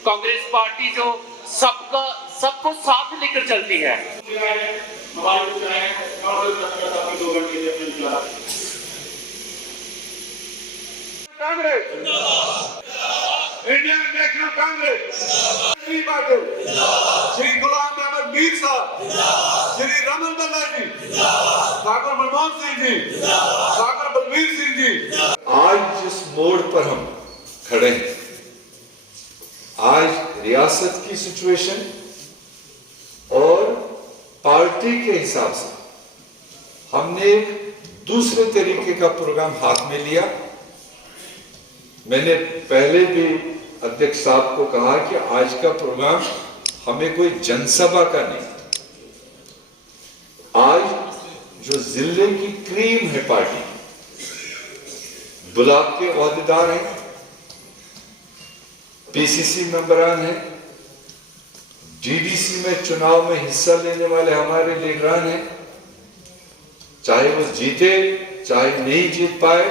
Congress party जो सबको साथ लेकर चलती है। कांग्रेस, इंडियन नेशनल कांग्रेस, श्री गुलाम अहमद मीर साहब, श्री रमन बल्ला जी, डॉक्टर मनमोहन सिंह जी, डॉक्टर बलबीर सिंह जी। आज जिस मोड़ पर हम खड़े हैं, आज रियासत की सिचुएशन और पार्टी के हिसाब से हमने एक दूसरे तरीके का प्रोग्राम हाथ में लिया। मैंने पहले भी अध्यक्ष साहब को कहा कि आज का प्रोग्राम हमें कोई जनसभा का नहीं, आज जो जिले की क्रीम है पार्टी, ब्लॉक के ओहदेदार हैं, पीसीसी मेंबरान हैं, डीडीसी में चुनाव में हिस्सा लेने वाले हमारे लीडरान हैं, चाहे वो जीते चाहे नहीं जीत पाए,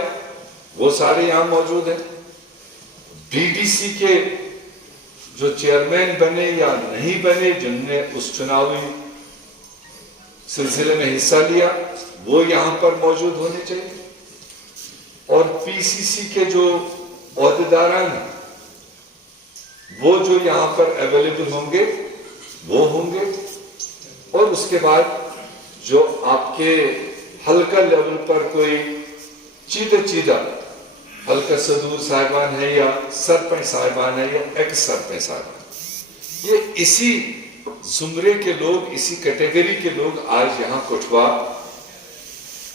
वो सारे यहां मौजूद हैं। डीडीसी के जो चेयरमैन बने या नहीं बने, जिनने उस चुनावी सिलसिले में हिस्सा लिया, वो यहां पर मौजूद होने चाहिए। और पीसीसी के जो ओहदेदारान हैं, वो जो यहां पर अवेलेबल होंगे वो होंगे। और उसके बाद जो आपके हल्का लेवल पर कोई चीदा हल्का सदूर साहिबान है या सरपंच साहिबान है या एक्स सरपंच साहिबान, ये इसी जुमरे के लोग, इसी कैटेगरी के लोग आज यहां कोटवा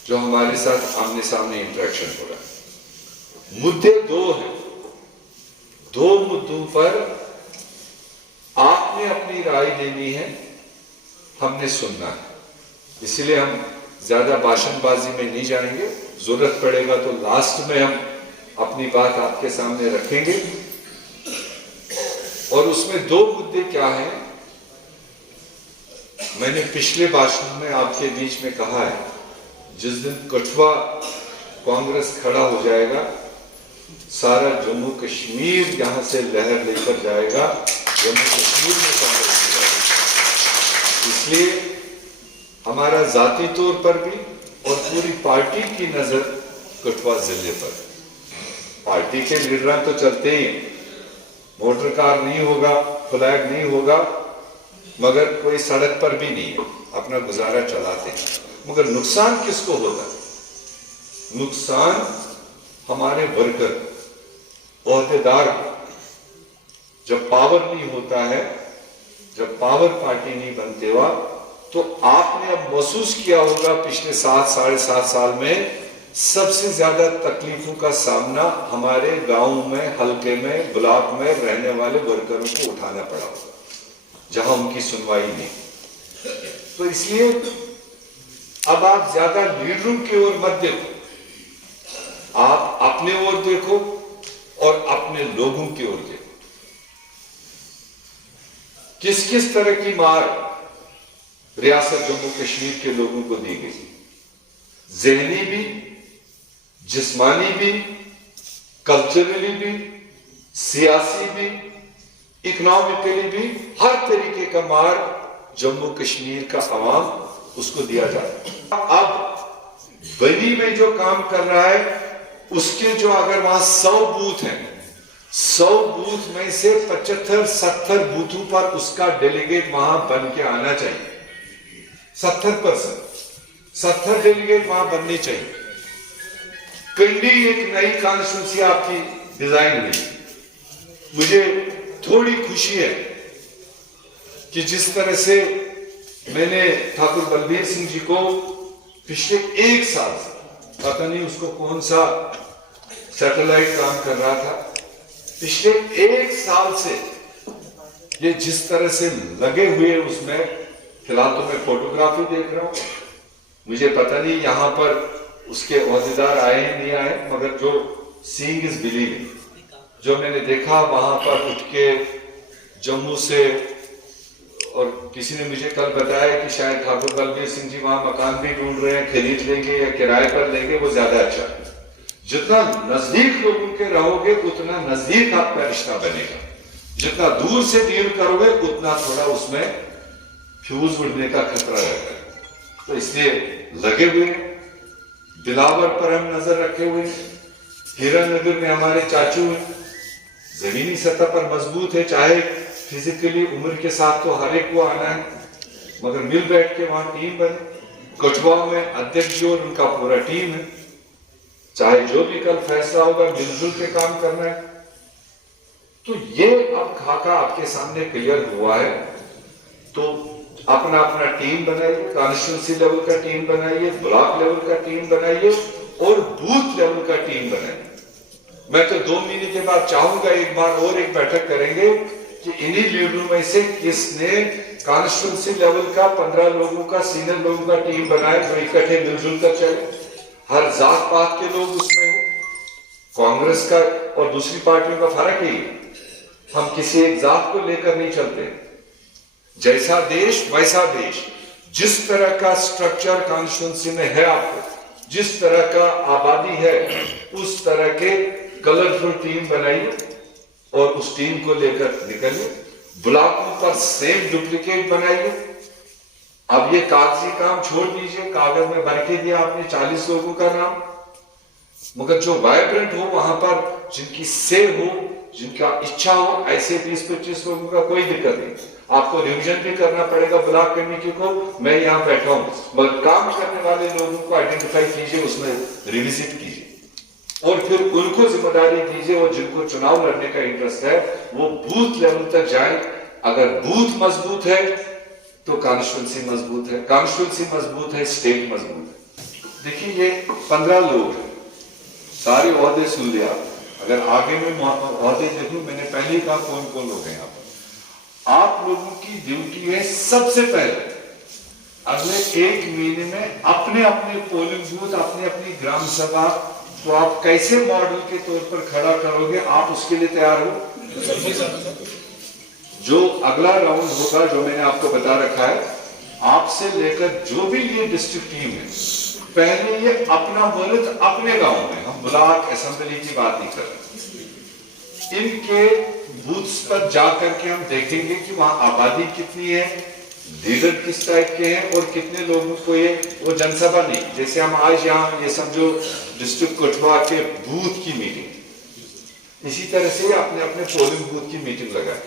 जो हमारे साथ आमने सामने इंटरेक्शन हो रहा है। मुद्दे दो हैं, दो मुद्दों पर आपने अपनी राय देनी है, हमने सुनना है। इसलिए हम ज्यादा भाषणबाजी में नहीं जाएंगे, जरूरत पड़ेगा तो लास्ट में हम अपनी बात आपके सामने रखेंगे। और उसमें दो मुद्दे क्या हैं, मैंने पिछले भाषण में आपके बीच में कहा है, जिस दिन कठुआ कांग्रेस खड़ा हो जाएगा, सारा जम्मू कश्मीर यहां से लहर लेकर जाएगा, जम्मू कश्मीर में कांग्रेस की जाएगी। इसलिए हमारा जाती तौर पर भी और पूरी पार्टी की नजर कठुआ जिले पर। पार्टी के लीडर तो चलते ही, मोटर कार नहीं होगा, फ्लैग नहीं होगा, मगर कोई सड़क पर भी नहीं है, अपना गुजारा चलाते हैं। मगर नुकसान किसको होता है? नुकसान हमारे वर्कर, ओहदेदार। जब पावर नहीं होता है, जब पावर पार्टी नहीं बनते हुआ, तो आपने अब महसूस किया होगा पिछले 7-7.5 साल में सबसे ज्यादा तकलीफों का सामना हमारे गांव में, हल्के में, ब्लॉक में रहने वाले वर्करों को उठाना पड़ा होगा, जहां उनकी सुनवाई नहीं। तो इसलिए अब आप ज्यादा लीडरों की ओर मत देखो, आप अपने ओर देखो और अपने लोगों की ओर देखो। किस किस तरह की मार रियासत जम्मू कश्मीर के लोगों को दी गई, ज़हनी भी, जिस्मानी भी, कल्चरली भी, सियासी भी, इकोनॉमिकली भी, हर तरीके का मार जम्मू कश्मीर का अवाम उसको दिया जाता है। अब बनी में जो काम कर रहा है, उसके जो अगर वहां 100 बूथ हैं, 100 बूथ में से 75-70 बूथों पर उसका डेलीगेट वहां बन के आना चाहिए। 70% 70 डेलीगेट वहां बनने चाहिए। कंडी एक नई कॉन्स्टिट्यूंसी आपकी डिजाइन हुई, मुझे थोड़ी खुशी है कि जिस तरह से मैंने ठाकुर बलबीर सिंह जी को पिछले 1 साल से, पता नहीं उसको कौन सा सैटेलाइट काम कर रहा था, पिछले 1 साल से ये जिस तरह से लगे हुए उसमें, फिलहाल तो मैं फोटोग्राफी देख रहा हूं, मुझे पता नहीं यहां पर उसके ओहदेदार आए नहीं आए, मगर जो सीइंग इज बिलीविंग, जो मैंने देखा वहां पर उठ के जम्मू से, और किसी ने मुझे कल बताया कि शायद ठाकुर बलबीर सिंह जी वहां मकान भी ढूंढ रहे हैं, खरीद लेंगे या किराए पर लेंगे, वो ज्यादा अच्छा। जितना नजदीक लोगों के रहोगे उतना नजदीक आपका रिश्ता बनेगा, जितना दूर से डील करोगे उतना थोड़ा उसमें फ्यूज उड़ने का खतरा रहता है। तो इसलिए लगे हुए, दिलावर पर हम नजर रखे हुए, हीरानगर में हमारे चाचू जमीनी सतह पर मजबूत है, चाहे फिजिकली उम्र के साथ तो हर एक को आना है, मगर मिल बैठ के वहां टीम बने। कठुआ में अध्यक्ष जी और उनका पूरा टीम है, चाहे जो भी कल फैसला होगा मिलजुल के काम करना है। तो ये अब खाका आपके सामने क्लियर हुआ है, तो अपना अपना टीम बनाइए, कॉन्स्टिट्यूंसी लेवल का टीम बनाइए, ब्लॉक लेवल का टीम बनाइए और बूथ लेवल का टीम बनाइए। मैं तो 2 महीने के बाद चाहूंगा एक बार और एक बैठक करेंगे कि इन्हीं लीडरों में से किसने कॉन्स्टिट्यूंसी लेवल का 15 लोगों का, सीनियर लोगों का टीम बनाए जो इकट्ठे मिलजुल कर चले, हर जात पात के लोग उसमें हो। कांग्रेस का और दूसरी पार्टियों का फर्क ही, हम किसी एक जात को लेकर नहीं चलते, जैसा देश वैसा देश। जिस तरह का स्ट्रक्चर कॉन्स्टिट्यूंसी में है, आपको जिस तरह का आबादी है, उस तरह के कलरफुल टीम बनाइए और उस टीम को लेकर निकलिए। ब्लॉकों पर सेम डुप्लीकेट बनाइए। अब ये कागजी काम छोड़ दीजिए, कागज में भर के दिया आपने 40 लोगों का नाम, मगर जो वाइब्रेंट हो वहां पर, जिनकी से हो, जिनका इच्छा हो, ऐसे 20-25 लोगों का कोई दिक्कत नहीं। आपको रिवीजन भी करना पड़ेगा ब्लॉक कमेटी को, मैं यहां बैठा हूं, मगर काम करने वाले लोगों को आइडेंटिफाई कीजिए, उसमें रिविजिट कीजिए और फिर उनको जिम्मेदारी दीजिए, और जिनको चुनाव लड़ने का इंटरेस्ट है वो बूथ लेवल तक जाए। अगर बूथ मजबूत है तो कॉन्स्टिट्यूंसी मजबूत है, कॉन्स्टिट्यूंसी मजबूत है, स्टेट मजबूत है। देखिए ये 15 लोग हैं, सारे ओहदे सुन लिया। अगर आगे में ओहदे देखूं, मैंने पहले ही कहा कौन कौन लोग हैं यहाँ पर। आप लोगों की ड्यूटी है सबसे पहले अगले 1 महीने में अपने अपने पोलिंग बूथ, अपने अपनी ग्राम सभा तो आप कैसे मॉडल के तौर पर खड़ा करोगे, आप उसके लिए तैयार हो। जो अगला राउंड होगा, जो मैंने आपको बता रखा है, आपसे लेकर जो भी ये डिस्ट्रिक्ट टीम है, पहले ये अपना बोले तो अपने गांव में, हम ब्लॉक असेंबली की बात नहीं कर रहे, इनके बूथ्स पर जाकर के हम देखेंगे कि वहां आबादी कितनी है, लीडर किस टाइप के हैं और कितने लोगों को ये, वो जनसभा नहीं, जैसे हम आज यहाँ ये समझो डिस्ट्रिक्ट कठुआ के बूथ की मीटिंग, इसी तरह से अपने अपने पोलिंग बूथ की मीटिंग लगाए,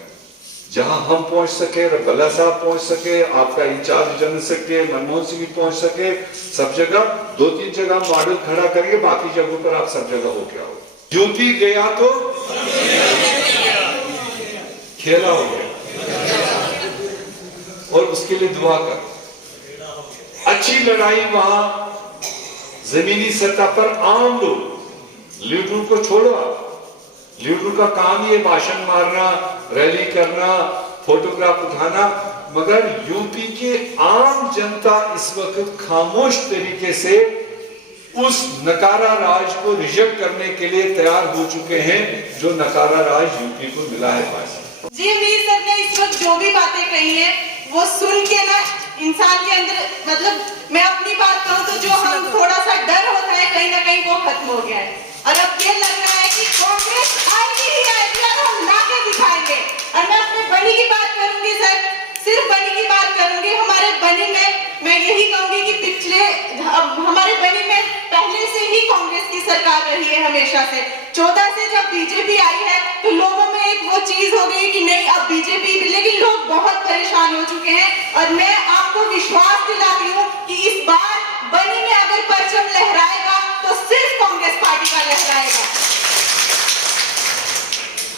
जहां हम पहुंच सके, रब्बला साहब पहुंच सके, आपका in-charge general secretary Manmohan Singh भी पहुंच सके, सब जगह 2-3 जगह मॉडल खड़ा करिए, बाकी जगहों पर आप सब जगह हो क्या हो। यूपी गया तो खेला हो गया, और उसके लिए दुआ कर। अच्छी लड़ाई वहां जमीनी सतह पर आम लोग, लीडरों को छोड़ो, आप लीडरों का काम ही है भाषण मारना, रैली करना, फोटोग्राफ उठाना, मगर यूपी के आम जनता इस वक्त खामोश तरीके से उस नकारा राज को रिजेक्ट करने के लिए तैयार हो चुके हैं, जो नकारा राज यूपी को मिला है। जी मीर सर ने इस वक्त जो भी बातें कही हैं वो सुन के ना इंसान के अंदर, मतलब मैं अपनी बात कहूँ तो जो हम थोड़ा सा डर होता है कहीं ना कहीं वो खत्म हो गया है, और अब ये लग रहा है कि कांग्रेस आएगी ही आएगी और हम लाके दिखाएंगे। और मैं अपने बनी की बात करूंगी सर, सिर्फ बनी की बात करूंगी। हमारे बनी में मैं यही कहूंगी कि पिछले हमारे बनी में पहले से ही कांग्रेस की सरकार रही है, हमेशा से। 14 से जब बीजेपी आई है तो लोगों में एक वो चीज हो गई कि नहीं अब बीजेपी, लेकिन लोग बहुत परेशान हो चुके हैं। और मैं आपको विश्वास दिलाती हूँ कि इस बार बनी में अगर परचम लहराएगा तो सिर्फ कांग्रेस पार्टी का लहराएगा।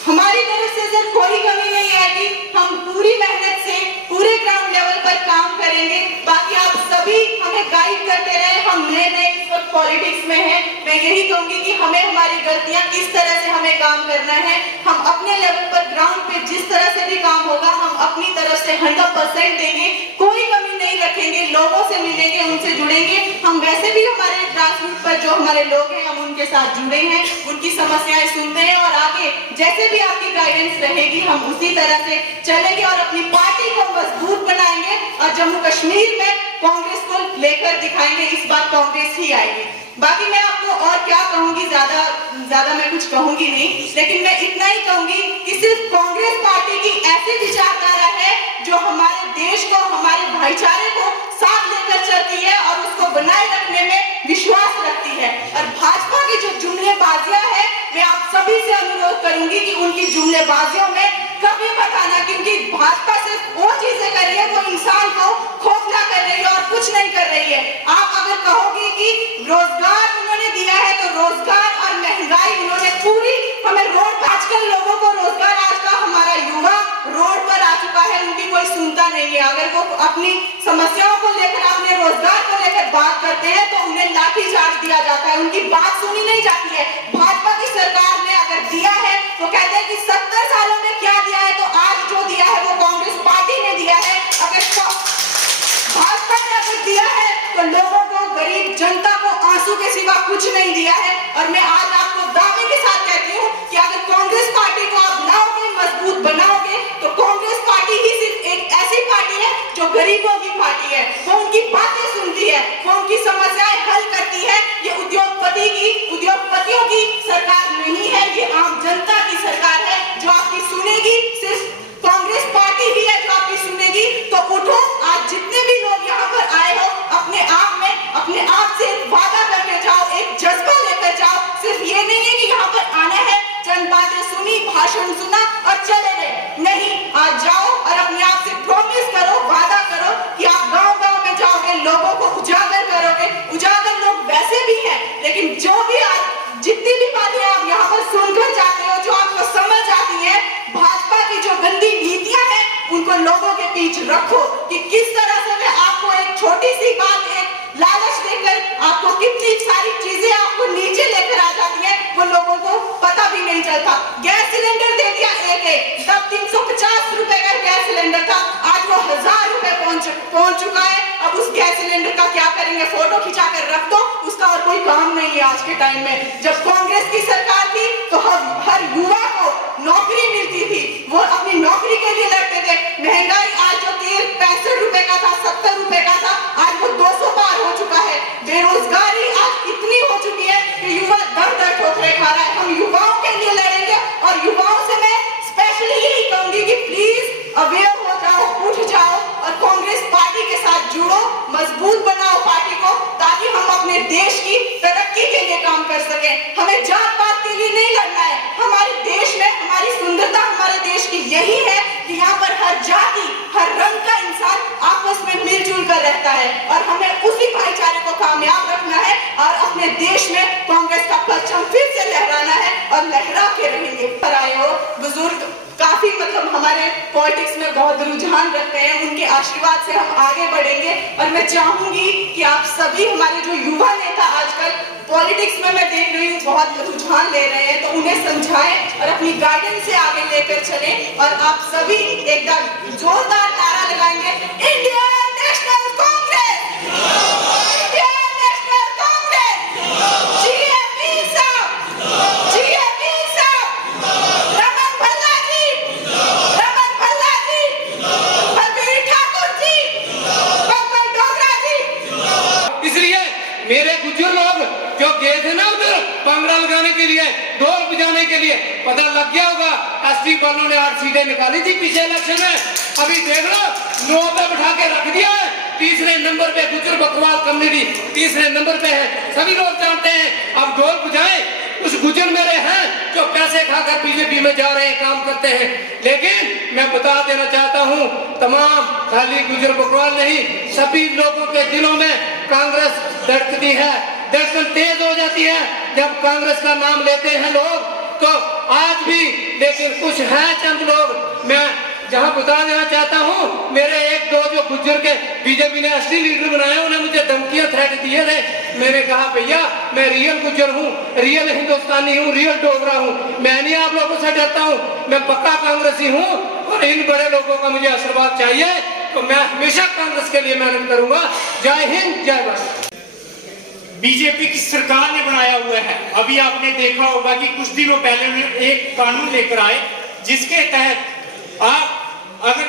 हमारी तरफ से सर कोई कमी नहीं आएगी, हम पूरी मेहनत से पूरे ग्राउंड लेवल पर काम करेंगे। बाकी आप सभी हमें गाइड करते रहे, हम नए इस वक्त पॉलिटिक्स में हैं। मैं यही कहूंगी कि हमें हमारी गलतियां किस तरह से हमें काम करना है, हम अपने लेवल पर ग्राउंड पे जिस तरह से भी काम होगा हम अपनी तरफ से 100% देंगे, कोई कमी नहीं रखेंगे, लोगों से मिलेंगे, उनसे जुड़ेंगे। हम वैसे भी हमारे ग्रास रूट पर जो हमारे लोग हैं हम उनके साथ जुड़े हैं, उनकी समस्याएं सुनते हैं और आगे जैसे भी आपकी गाइडेंस रहेगी हम उसी तरह से चलेंगे और अपनी पार्टी को मजबूत बनाएंगे और जम्मू कश्मीर में कांग्रेस को लेकर दिखाएंगे। इस बार कांग्रेस ही आएगी। बाकी मैं आपको और क्या कहूंगी, ज्यादा मैं कुछ कहूंगी नहीं, लेकिन मैं इतना ही कहूंगी कि सिर्फ कांग्रेस पार्टी की ऐसी विचारधारा है जो हमारे देश को, हमारे भाईचारे को साथ लेकर चलती है और उसको बनाए रखने में विश्वास रखती है। और भाजपा की जो जुमलेबाजियां है, मैं आप सभी से अनुरोध करूंगी कि उनकी जुमलेबाजियों में कभी मत आना, क्योंकि भाजपा सिर्फ वो चीजें कर रही है वो इंसान को खोखला कर रही है और कुछ नहीं कर रही है। आप अगर कहोगे कि रोजगार उन्होंने दिया है तो रोजगार और महंगाई उन्होंने पूरी हमें रोड, आजकल लोगों को रोजगार, आज का हमारा युवा रोड पर आ चुका है, उनकी कोई सुनता नहीं है। अगर वो अपनी समस्याओं को लेकर, अपने रोजगार को लेकर बात करते हैं तो उन्हें लाठीचार्ज दिया जाता है, उनकी बात सुनी नहीं जाती है। भाजपा की सरकार ने अगर दिया है तो कहते हैं कि 70 सालों में क्या दिया है, तो आज जो दिया है वो कांग्रेस पार्टी ने दिया है। अगर भाजपा ने अगर दिया है तो लोगों को, गरीब जनता को आंसू के सिवा कुछ नहीं दिया है। और मैं आज आपको दावे के साथ कहती हूँ कि अगर कांग्रेस पार्टी को आप लाओगे, मजबूत बनाओगे, तो कांग्रेस पार्टी ही सिर्फ एक ऐसी पार्टी है जो गरीबों की पार्टी है। वो उनकी बातें सुनती है, वो उनकी समस्याएं हल करती है। ये उद्योगपतियों की सरकार नहीं है, ये आम जनता की सरकार है जो आपकी सुनेगी। सिर्फ कांग्रेस पार्टी ही है जो आपकी सुनेगी। तो उठो, आज जितने भी लोग यहाँ पर आए हो, अपने आप से वादा करके जाओ, एक जज्बा लेकर जाओ। सिर्फ ये नहीं है कि यहाँ पर आना है, चंद बातें सुनी, भाषण सुना और चले गए, नहीं। आज जाओ और अपने आप से प्रॉमिस करो, वादा करो कि आप गांव-गांव में जाओगे, लोगों को उजागर करोगे। उजागर लोग वैसे भी हैं, लेकिन जो भी आज जितनी भी बातें आप यहाँ पर सुनकर जाते हो, जो आपको समझ आती है, भाजपा की जो गंदी नीतियां हैं उनको लोगों के बीच रखो कि किस तरह से मैं आपको एक छोटी सी बात, एक लालच देकर आपको कितनी सारी चीजें आपको नीचे लेकर आ जाती है, वो लोगों को पता भी नहीं चलता। गैस सिलेंडर दे दिया एक, तब 350 रुपए का गैस सिलेंडर था, आज वो 1000 रुपए पहुंच चुका है। अब उस गैस सिलेंडर का क्या करेंगे? फोटो खिंचा कर रख दो, उसका और कोई काम नहीं है आज के टाइम में। जब कांग्रेस की सरकार थी तो हर युवा को नौकरी मिलती थी, वो अपनी नौकरी के लिए लड़ते थे। महंगाई, आज जो तेल 65 रुपए का था, 70 रुपए का था, आज वो 200 पार हो चुका है। बेरोजगारी आज इतनी हो चुकी है कि युवा दर ठोकरे खा रहा है। हम युवाओं के लिए लड़ेंगे और युवाओं से मैं स्पेशली यही कहूंगी कि प्लीज अवेयर हो जाओ, उठ जाओ और कांग्रेस पार्टी के साथ जुड़ो, मजबूत बनाओ पार्टी को, ताकि हम अपने देश की तरक्की के लिए काम कर सकें। हमें जात पात के लिए नहीं लड़ना है। हमारे देश में हमारी सुंदरता हमारे देश की यही है कि यहाँ पर हर जाति, हर रंग का इंसान आपस में मिलजुल कर रहता है और हमें उसी भाईचारे को कामयाब रखना है और अपने देश में कांग्रेस का परचम फिर से लहराना है और लहरा के रहेंगे। पर आए हो बुजुर्ग, काफी हमारे पॉलिटिक्स में बहुत रुझान रखते हैं, उनके आशीर्वाद से हम आगे बढ़ेंगे। और मैं चाहूंगी कि आप सभी, हमारे जो युवा नेता आजकल पॉलिटिक्स में मैं देख रही हूँ बहुत रुझान ले रहे हैं, तो उन्हें समझाएं और अपनी गाइडेंस से आगे लेकर चलें। और आप सभी एकदम जोरदार नारा लगाएंगे, India national Congress, India national Congress, GAP साहब, जीएपी साहब, रमन भल्ला जी, बलबीर ठाकुर जी, पंकज डोगरा जी। इसलिए मेरे गुज्जर लोग जो गए थे ना उधर पंगड़ा लगाने के लिए, ढोल बजाने के लिए, पता लग गया होगा एसपी वालों ने 8 सीटें निकाली थी पिछले इलेक्शन में। अभी देख लो 9 पे बैठा के रख दिया है। तीसरे नंबर पे गुज्जर बकरवाल कम्युनिटी तीसरे नंबर पे है, सभी लोग जानते हैं। अब ढोल बजाएं, कुछ गुज्जर मेरे हैं जो पैसे खाकर बीजेपी में जा रहे हैं, काम करते हैं। लेकिन मैं बता देना चाहता हूँ, तमाम खाली गुज्जर बकरवाल नहीं, सभी लोगों के दिलों में कांग्रेस धड़कती है, धड़कन तेज हो जाती है जब कांग्रेस का नाम लेते हैं लोग। तो आज भी लेकिन कुछ है चंद लोग, मैं जहां बता देना चाहता हूं, मेरे 1-2 जो गुज्जर के बीजेपी ने असली लीडर बनाए, उन्हें मुझे धमकियां थ्रेट दिए थे। मैंने कहा भैया मैं रियल गुज्जर हूँ, रियल हिंदुस्तानी हूँ, रियल डोगरा हूँ, मैं नहीं आप लोगों से डरता हूँ, मैं पक्का कांग्रेसी हूँ। और इन बड़े लोगों का मुझे आशीर्वाद चाहिए, तो मैं हमेशा कांग्रेस के लिए मेहनत करूंगा। जय हिंद, जय भारत। बीजेपी की सरकार ने बनाया हुआ है। अभी आपने देखा होगा कि कुछ दिनों पहले उन्होंने एक कानून लेकर आए जिसके तहत आप अगर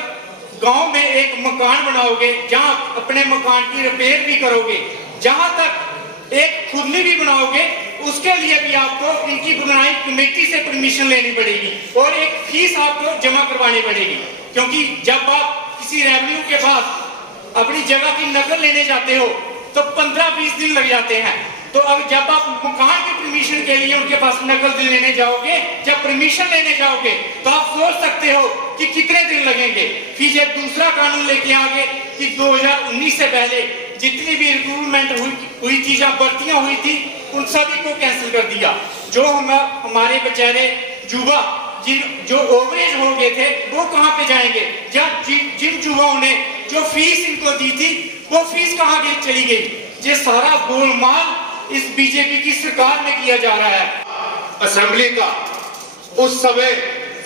गांव में एक मकान बनाओगे, जहां अपने मकान की रिपेयर भी करोगे, जहां तक एक खुदली भी बनाओगे, उसके लिए भी आपको इनकी बनाई कमेटी से परमिशन लेनी पड़ेगी और एक फीस आपको जमा करवानी पड़ेगी। क्योंकि जब आप किसी रेवेन्यू के पास अपनी जगह की नकल लेने जाते हो तो 15-20 दिन लग जाते हैं। तो अब जब आप मकान की परमिशन के लिए उनके पास नकल लेने जाओगे, जब परमिशन लेने जाओगे, तो आप सोच सकते हो कि कितने दिन लगेंगे। फिर जब दूसरा कानून लेके आगे कि 2019 से पहले जितनी भी रिक्रूटमेंट हुई थी या भर्तियां हुई थी, उन सभी को कैंसिल कर दिया। जो हमारे बेचारे युवा जो ओवरेज हो गए थे वो कहाँ पे जाएंगे? जिन युवाओं ने जो फीस इनको दी थी वो फीस कहाँ गई, चली गई। ये सारा गोलमाल इस बीजेपी की सरकार में किया जा रहा है। असेंबली का उस समय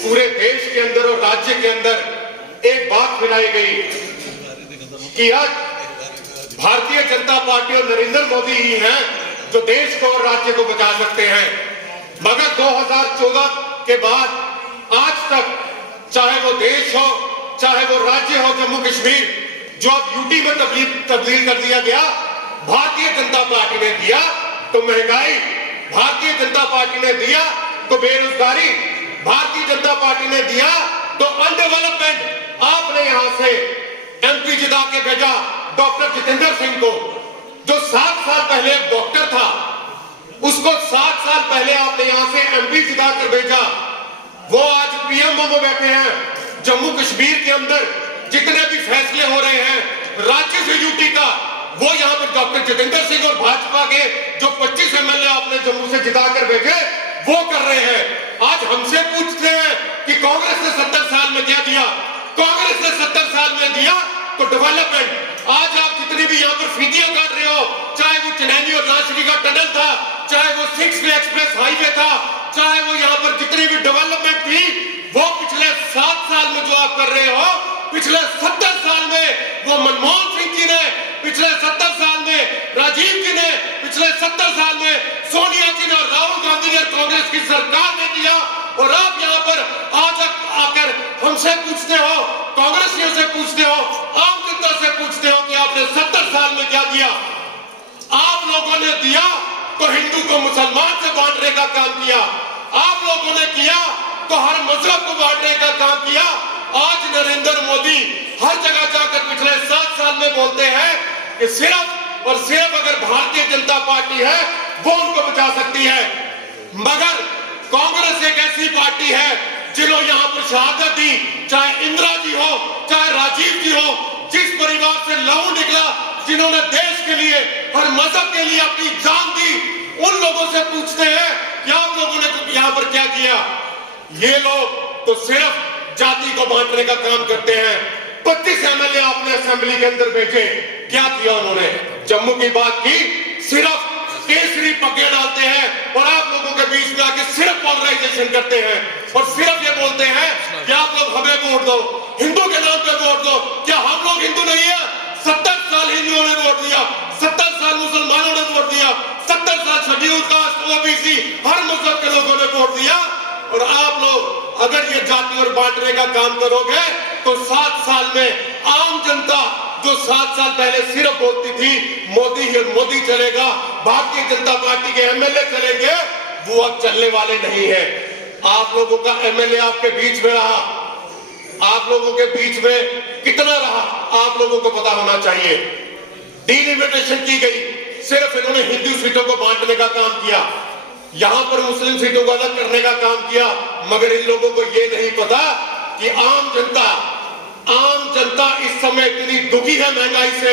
पूरे देश के अंदर और राज्य के अंदर एक बात फैलाई गई कि आज भारतीय जनता पार्टी और नरेंद्र मोदी ही हैं जो देश को और राज्य को बचा सकते हैं। मगर 2014 के बाद आज तक चाहे वो देश हो चाहे वो राज्य हो, जम्मू कश्मीर जो अब यूटी में तब्दील कर दिया गया, भारतीय जनता पार्टी ने दिया तो महंगाई, भारतीय जनता पार्टी ने दिया तो बेरोजगारी, भारतीय जनता पार्टी ने दिया तो अनडेवलपमेंट। आपने यहां से एमपी जिता के भेजा डॉक्टर जितेंद्र सिंह को, जो 7 साल पहले एक डॉक्टर था, उसको 7 साल पहले आपने यहां से एमपी जिता कर भेजा। वो आज पीएमओ में बैठे हैं। जम्मू कश्मीर के अंदर जितने भी फैसले हो रहे हैं राज्य से यूटी का, वो यहाँ पर डॉक्टर जितेंद्र सिंह और भाजपा के जो 25 एमएलए आपने जम्मू से जिताकर भेजे वो कर रहे हैं। आज हमसे पूछते हैं कि कांग्रेस ने 70 साल में क्या दिया? कांग्रेस ने 70 साल में दिया तो डेवलपमेंट। आज आप जितनी भी यहाँ पर फीतियां काट रहे हो, चाहे वो चनैनी और नासिरी का टनल था, चाहे वो 6 वे एक्सप्रेस हाईवे था, चाहे वो यहाँ पर जितनी भी डेवलपमेंट थी, वो पिछले 7 साल में जो आप कर रहे हो, पिछले 70 साल में वो मनमोहन सिंह जी ने, पिछले 70 साल में राजीव जी ने, पिछले 70 साल में सोनिया जी ने और राहुल गांधी ने, कांग्रेस की सरकार ने दिया। और आप यहाँ पर आज आकर हमसे पूछते हो, कांग्रेसियों से पूछते हो, आम जनता से पूछते हो कि आपने 70 साल में क्या दिया? आप लोगों ने दिया तो हिंदू को मुसलमान से बांटने का काम किया, आप लोगों ने किया तो हर मजहब को बांटने का काम किया। आज नरेंद्र मोदी हर जगह जाकर पिछले 7 साल में बोलते हैं कि सिर्फ और सिर्फ अगर भारतीय जनता पार्टी है वो उनको बचा सकती है। मगर कांग्रेस एक ऐसी पार्टी है जिन्होंने यहाँ पर शहादत दी, चाहे इंदिरा जी हो चाहे राजीव जी हो, जिस परिवार से लहू निकला, जिन्होंने देश के लिए हर मजहब के लिए अपनी जान दी, उन लोगों से पूछते हैं कि आप लोगों ने यहाँ पर क्या किया? ये लोग तो सिर्फ जाति को बांटने का काम करते हैं। 25 एमएलए आपने असेंबली के अंदर भेजे, क्या किया उन्होंने? जम्मू की बात की, सिर्फ केसरी पग्गे डालते हैं और आप लोगों के बीच में आके सिर्फ पोलराइजेशन करते हैं और सिर्फ ये बोलते हैं कि आप लोग हमें वोट दो, हिंदू के नाम पे वोट दो। क्या हम लोग हिंदू नहीं है? 70 साल हिंदुओं ने वोट दिया, 70 साल मुसलमानों ने वोट दिया, 70 साल शेड्यूल कास्ट, ओबीसी, हर मजहब के लोगों ने वोट दिया। और आप लोग अगर ये जाति और बांटने का काम करोगे तो 7 साल में आम जनता जो 7 साल पहले सिर्फ बोलती थी मोदी ही और मोदी चलेगा, भारतीय जनता पार्टी के एमएलए चलेंगे, वो अब चलने वाले नहीं है। आप लोगों का एमएलए आपके बीच में रहा, आप लोगों के बीच में कितना रहा आप लोगों को पता होना चाहिए। डिलिमिटेशन की गई, सिर्फ इन्होंने हिंदू सीटों को बांटने का काम किया, यहां पर मुस्लिम सीटों को अलग करने का काम किया। मगर इन लोगों को यह नहीं पता कि आम जनता इस समय इतनी दुखी है महंगाई से,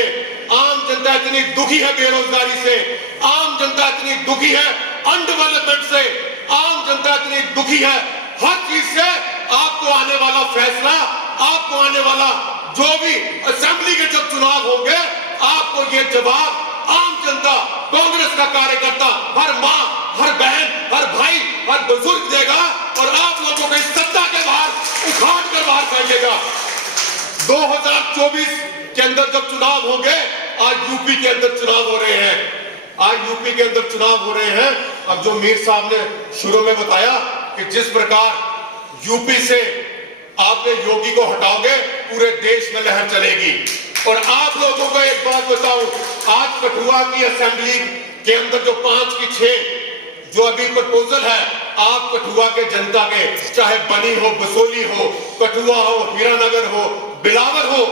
आम जनता इतनी दुखी है बेरोजगारी से, आम जनता इतनी दुखी है अनडेवलपमेंट से, आम जनता इतनी दुखी है हर चीज से। आपको आने वाला फैसला, आपको आने वाला जो भी असेंबली के जब चुनाव होंगे, आपको ये जवाब आम जनता, कांग्रेस का कार्यकर्ता, हर माँ, हर बहन, हर भाई, हर बुजुर्ग देगा और आप लोगों को इस सत्ता के बाहर उखाड़ कर बाहर फेंकेगा। 2024 के अंदर जब चुनाव होंगे, आज यूपी के अंदर चुनाव हो रहे हैं, आज यूपी के अंदर चुनाव हो रहे हैं। अब जो मीर साहब ने शुरू में बताया कि जिस प्रकार यूपी से आपने योगी को हटाओगे पूरे देश में लहर चलेगी। और आप लोगों को एक बात बताऊं, आज कठुआ की असेंबली के अंदर जो 5 की 6 जो अभी प्रपोजल है, आप कठुआ के जनता के, चाहे बनी हो, बसोली हो, कठुआ हो, हीरानगर हो, बिलावर हो,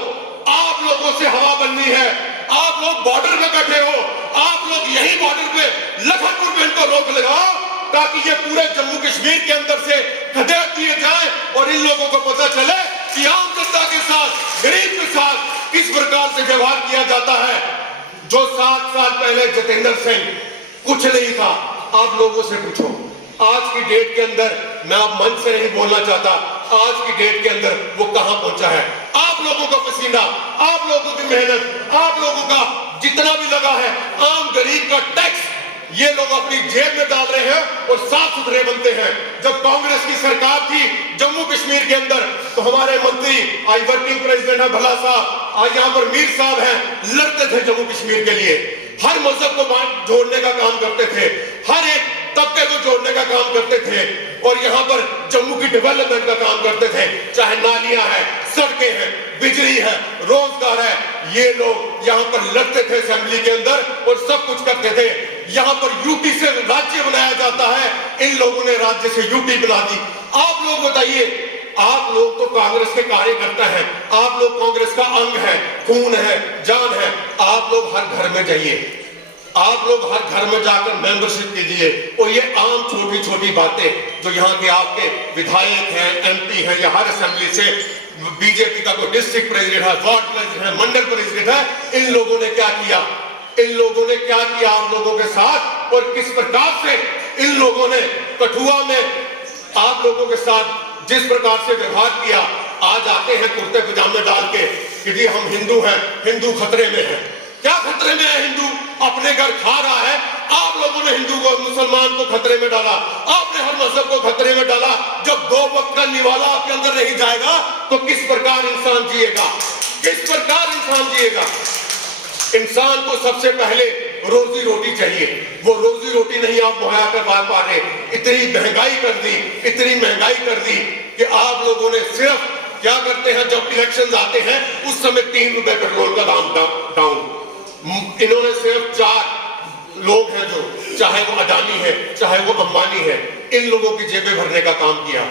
आप लोगों से हवा बननी है। आप लोग बॉर्डर पे बैठे हो, आप लोग यही बॉर्डर पे लखनपुर में इनको रोक लगाओ ताकि ये पूरे जम्मू कश्मीर के अंदर से खदेड़ दिए जाए और इन लोगों को पता चले कि आम जनता के साथ, गरीब के साथ किस प्रकार से व्यवहार किया जाता है। जो 7 साल पहले जितेंद्र सिंह कुछ नहीं था, आप लोगों से पूछो। आज की डेट के अंदर, मैं अब मंच से नहीं बोलना चाहता, आज की डेट के अंदर वो कहां पहुंचा है। आप लोगों का पसीना, आप लोगों की मेहनत, आप लोगों का जितना भी लगा है, आम गरीब का टैक्स ये लोग अपनी जेब में डाल रहे हैं और साफ सुथरे बनते हैं। जब कांग्रेस की सरकार थी जम्मू कश्मीर के अंदर, तो हमारे मंत्री, आज वर्किंग प्रेसिडेंट है भला साहब, आज यहाँ पर मीर साहब हैं, लड़ते थे जम्मू कश्मीर के लिए। हर मजहब को जोड़ने का काम करते थे, हर एक तबके को जोड़ने का काम करते थे और यहाँ पर जम्मू की डेवलपमेंट का काम करते थे। चाहे नालियां हैं, सड़कें हैं, बिजली है, रोजगार है, ये लोग यहाँ पर लड़ते थे असेंबली के अंदर और सब कुछ करते थे। यहाँ पर यूपी से राज्य बनाया जाता है, इन लोगों ने राज्य से यूपी बना दी। आप लोग बताइए, आप लोग तो कांग्रेस के कार्यकर्ता हैं, आप लोग कांग्रेस का अंग है, खून है, जान है। आप लोग हर घर में जाइए, आप लोग हर घर में जाकर मेंबरशिप कीजिए और ये आम छोटी छोटी बातें जो यहाँ के आपके विधायक हैं, एमपी हैं या हर असेंबली से बीजेपी का कोई डिस्ट्रिक्ट प्रेसिडेंट है, वार्ड प्रेसिडेंट है, मंडल प्रेसिडेंट है, इन लोगों ने क्या किया, इन लोगों ने क्या किया आप लोगों के साथ और किस प्रकार से इन लोगों ने कठुआ में आप लोगों के साथ जिस प्रकार से व्यवहार किया। आज आते हैं कुर्ते पजामे डाल के कि जी हम हिंदू हैं, हिंदू खतरे में है। क्या खतरे में है हिंदू? अपने घर खा रहा है। आप लोगों ने हिंदू को, मुसलमान को खतरे में डाला, आपने हर मजहब को खतरे में डाला। जब 2 वक्त का निवाला आपके अंदर नहीं जाएगा तो किस प्रकार इंसान जिएगा, किस प्रकार इंसान जिएगा? इंसान को सबसे पहले रोजी रोटी चाहिए, वो रोजी रोटी नहीं आप मुहैया करवा पा रहे। इतनी महंगाई कर दी, इतनी महंगाई कर दी कि आप लोगों ने सिर्फ क्या करते हैं, जब इलेक्शन आते हैं उस समय 3 रुपए पेट्रोल का दाम डाउन। इन्होंने सिर्फ 4 लोग हैं जो, चाहे वो अडानी है, चाहे वो अंबानी है, इन लोगों की जेबें भरने का काम किया।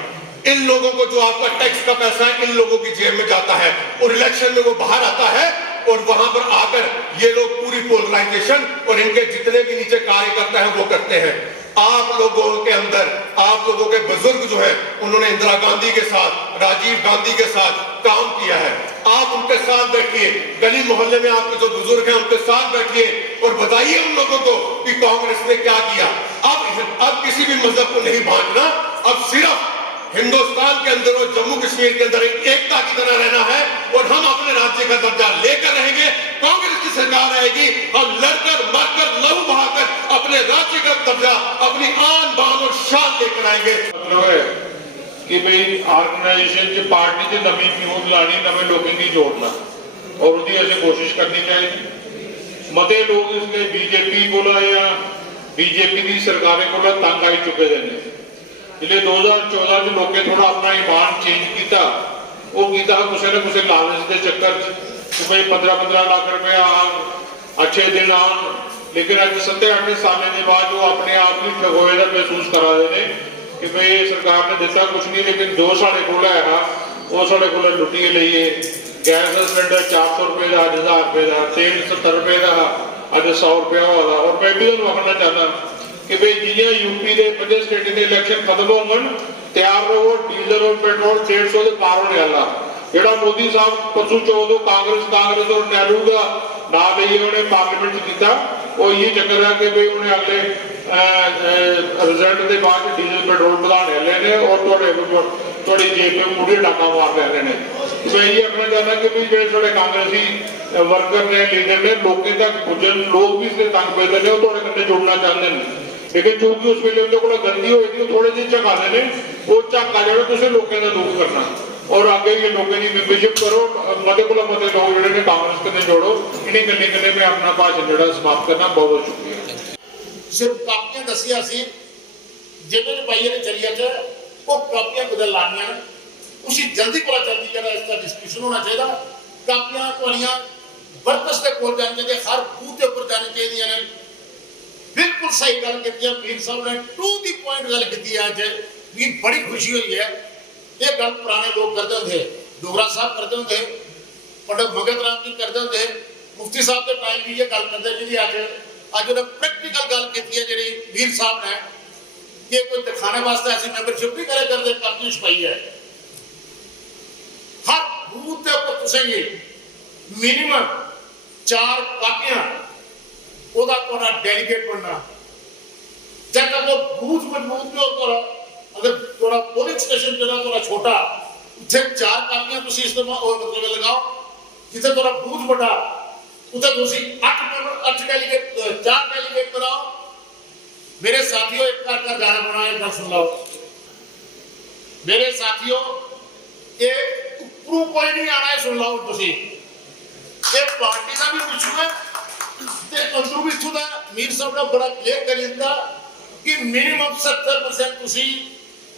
इन लोगों को जो आपका टैक्स का पैसा है इन लोगों की जेब में जाता है और इलेक्शन में वो बाहर आता है और वहां पर आकर ये लोग पूरी पोलराइजेशन और इनके जितने भी नीचे कार्यकर्ता है वो करते हैं। आप लोगों के अंदर, आप लोगों के बुजुर्ग जो है उन्होंने इंदिरा गांधी के साथ, राजीव गांधी के साथ काम किया है। आप उनके साथ बैठिए, गली मोहल्ले में आपके जो बुजुर्ग हैं उनके साथ बैठिए और बताइए उन लोगों को कि कांग्रेस ने क्या किया। अब किसी भी मजहब को नहीं बांटना, अब सिर्फ हिंदुस्तान के अंदर और जम्मू कश्मीर के अंदर एकता की तरह रहना है और हम अपने राज्य का दर्जा लेकर रहेंगे। कांग्रेस की सरकार आएगी, हम लड़कर मरकर लहू बहाकर अपने राज्य का दर्जा, अपनी आन बान और शान लेकर आएंगे। मतलब है कि भाई ऑर्गेनाइजेशन की पार्टी से नवी पीहून लानी, नवे लोगों की जोड़ना और उसकी ऐसे कोशिश करनी चाहिए। मते लोग इसलिए बीजेपी को या बीजेपी की सरकारें को तंग आई चुके हैं। इसलिए 2014 में लोगों थोड़ा अपना ईमान चेंज किया, वो किया कुछ न कुछ लालच के चक्कर कि भाई 15-15 लाख रुपए आन, अच्छे दिन आन। लेकिन अज 7-8 साल के बाद वो अपने आप ही ठगोए का महसूस करा देने कि भाई सरकार ने दिता कुछ नहीं, लेकिन जो साढ़े को है वो साढ़े को लुटिए लीए। गैस का सिलेंडर 400 रुपए का, 1000 रुपए का, तेल 70 रुपए का, अज 100 रुपया होगा। और मैं भी तुम आखना चाहता कि भाई जियां यूपी के 5 स्टेट के इलेक्शन खत्म होंगे, तैयार रहो, डीजल और पेट्रोल 150 के पार होने वाला। जेड़ा मोदी साहब परसों 14 कांग्रेस और नेहरू का नाम लिए उन्हें पार्लियामेंट किया, वो ये चक्कर है कि भाई उन्हें अगले रिजल्ट के बाद डीजल पेट्रोल बढ़ाने वाले ने और थोड़ी जेब में मुड़े डाका मार रहे हैं। मैं ये आखना चाहता कि भाई जो थोड़े कांग्रेसी वर्कर ने, लीडर ने, लोगों तक पुजन, लोग भी इसलिए तंग पैदे ने, थोड़े कन्ने जुड़ना चाहते हैं। लेकिन चूंकि उस वेले उनके को गंदी होगी, थोड़े जी झक आते हैं, वो झक्का जो तुम लोगों का दूर करना और आगे ये लोगों की मेंबरशिप करो। मते को मते लोग जो कांग्रेस कन्ने जोड़ो। इन्हीं कन्ने में अपना भाषण जो समाप्त करना। बहुत बहुत शुक्रिया। सिर्फ कापियां दसिया सी जिन्होंने भाई ने चलिया च वो कापियां बदल लानिया ने उसी जल्दी को जल्दी जरा इसका डिस्कशन होना चाहिए कापियां थोड़ियां वर्कर्स के कोल जाने चाहिए हर बूथ के ऊपर जानी चाहिए ने बिल्कुल सही गल की मीर साहब ने टू दी पॉइंट गल की अज भी बड़ी खुशी हुई है ये गल पुराने लोग करते होंगे डोगरा साहब करते होंगे पंडित भगत राम जी करते होंगे मुफ्ती साहब के टाइम भी ये गल करते जी अज अज उन्हें प्रैक्टिकल गल की है जी वीर साहब ने ये कोई दिखाने वास्ते ऐसी मेंबरशिप नहीं करे करते कापी छपाई है हर बूथ के ऊपर तुसेंगे मिनिमम 4 कापियां ओदा थोड़ा डेलीगेट बनना जब तक वो बूथ मजबूत नहीं होता अगर थोड़ा पोलिंग स्टेशन जो थोड़ा छोटा उसे 4 कापियां तुसी इस्तेमाल और मतलब लगाओ जिसे थोड़ा बूथ बड़ा उसे तुसी 8 डेलीगेट 4 डेलीगेट बनाओ मेरे साथियों एक कर गाना बनाए गल सुन लो मेरे साथियों ये ऊपरों कोई नहीं आना है सुन लो तुसी ये पार्टी का भी इशू है ते अंदरों भी इशू था मीर साहब ने बड़ा क्लियर कर दिया कि मिनिमम 70% तुसी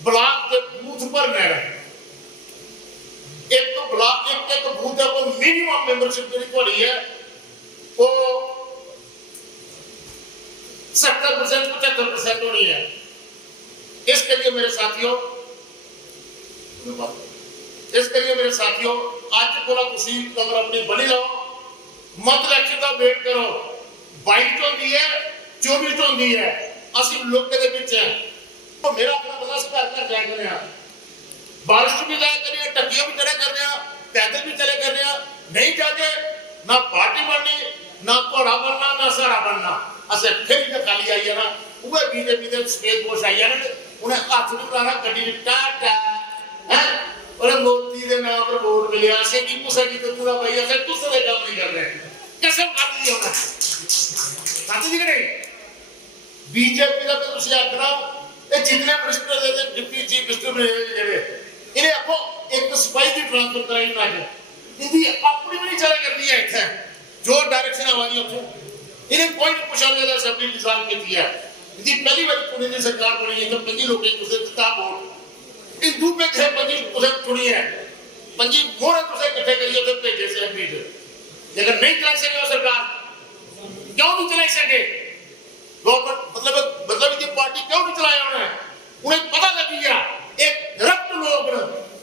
ब्लॉक के बूथ पर न रहे एक तो ब्लॉक एक बूथ है वो मिनिमम मेंबरशिप जो थोड़ी है वो 70% 75% होनी है इसके लिए मेरे साथियों आज कोला तुसी अगर अपनी बनी लो मत इलेक्शन का वेट करो 22 होती है 24 होती है असि लोग के बीच है तो मेरा अपना बंदा घर घर जाया करने बारिश भी जाया करने टक्कियां भी चले करने पैदल भी चले करने नहीं जाके ना पार्टी बननी ना घोड़ा बनना ना सारा बनना असे फिर भी खाली आई है ना वो बीजेपी के स्पेस बोस आई है ना उन्हें हाथ नहीं बनाना गड्डी में टाटा हैं और मोदी के नाम पर वोट मिले ऐसे की पूछा कि तो पूरा भाई ऐसे दूसरे काम नहीं कर रहे कसम खा ली होना साथी जी नहीं बीजेपी का तो तुझे आखना ये जितने मिनिस्टर दे डिप्टी चीफ मिनिस्टर में जेडे इन्हें आपको एक तो स्पाई की ट्रांसफर कराई ना है इनकी अपनी भी नहीं चला करनी है इत्थे जो डायरेक्शन आवानी होतो इन्हें कोई नहीं पूछा गया असेंबली निजाम के दिया इनकी पहली बार पुणे की सरकार बनी है तो पंजी लोग एक दूसरे किताब वोट इन दू पे थे पंजी उसे चुनी है पंजी मोहर तुसे इकट्ठे करिए तो भेजे से बीट लेकिन नहीं चला सके सरकार क्यों नहीं चला सके गवर्नमेंट मतलब ये पार्टी क्यों नहीं चलाया उन्हें पता लग गया एक करप्ट लोग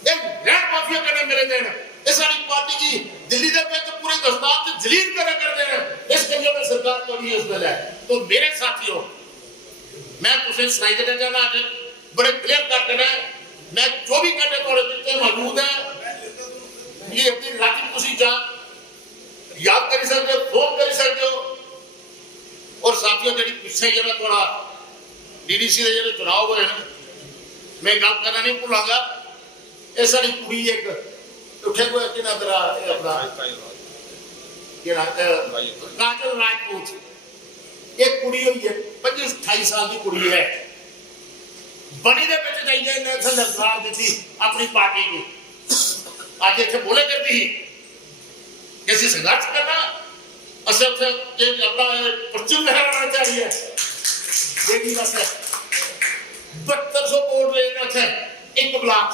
एक रेड माफिया करने मेरे देन ये सारी पार्टी की दिल्ली के में पूरे हिंदुस्तान से जलील कर देना इस करियर में सरकार को भी इस है तो मेरे साथियों मैं तुझे सुनाई देना चाहना आज बड़े क्लियर कर देना मैं 24 घंटे थोड़े पीछे मौजूद है ये अपनी रात तुसी जा याद कर सकते हो फोन कर सकते हो और साथियों जी पिछले जो थोड़ा डीडीसी के जो चुनाव हुए हैं मैं गल करना नहीं भूलांगा ये सारी कुड़ी एक उठे हुए कि ना तेरा अपना काजल राजपूत एक कुड़ी हुई है 25-28 साल की कुड़ी है बनी दे बेच जाइए ने सरकार दी अपनी पार्टी की आज इतने बोले करती ही कैसे संघर्ष करना असल से ये अपना पश्चिम लहर आना चाहिए देखी बस 7200 वोट लेना थे एक ब्लॉक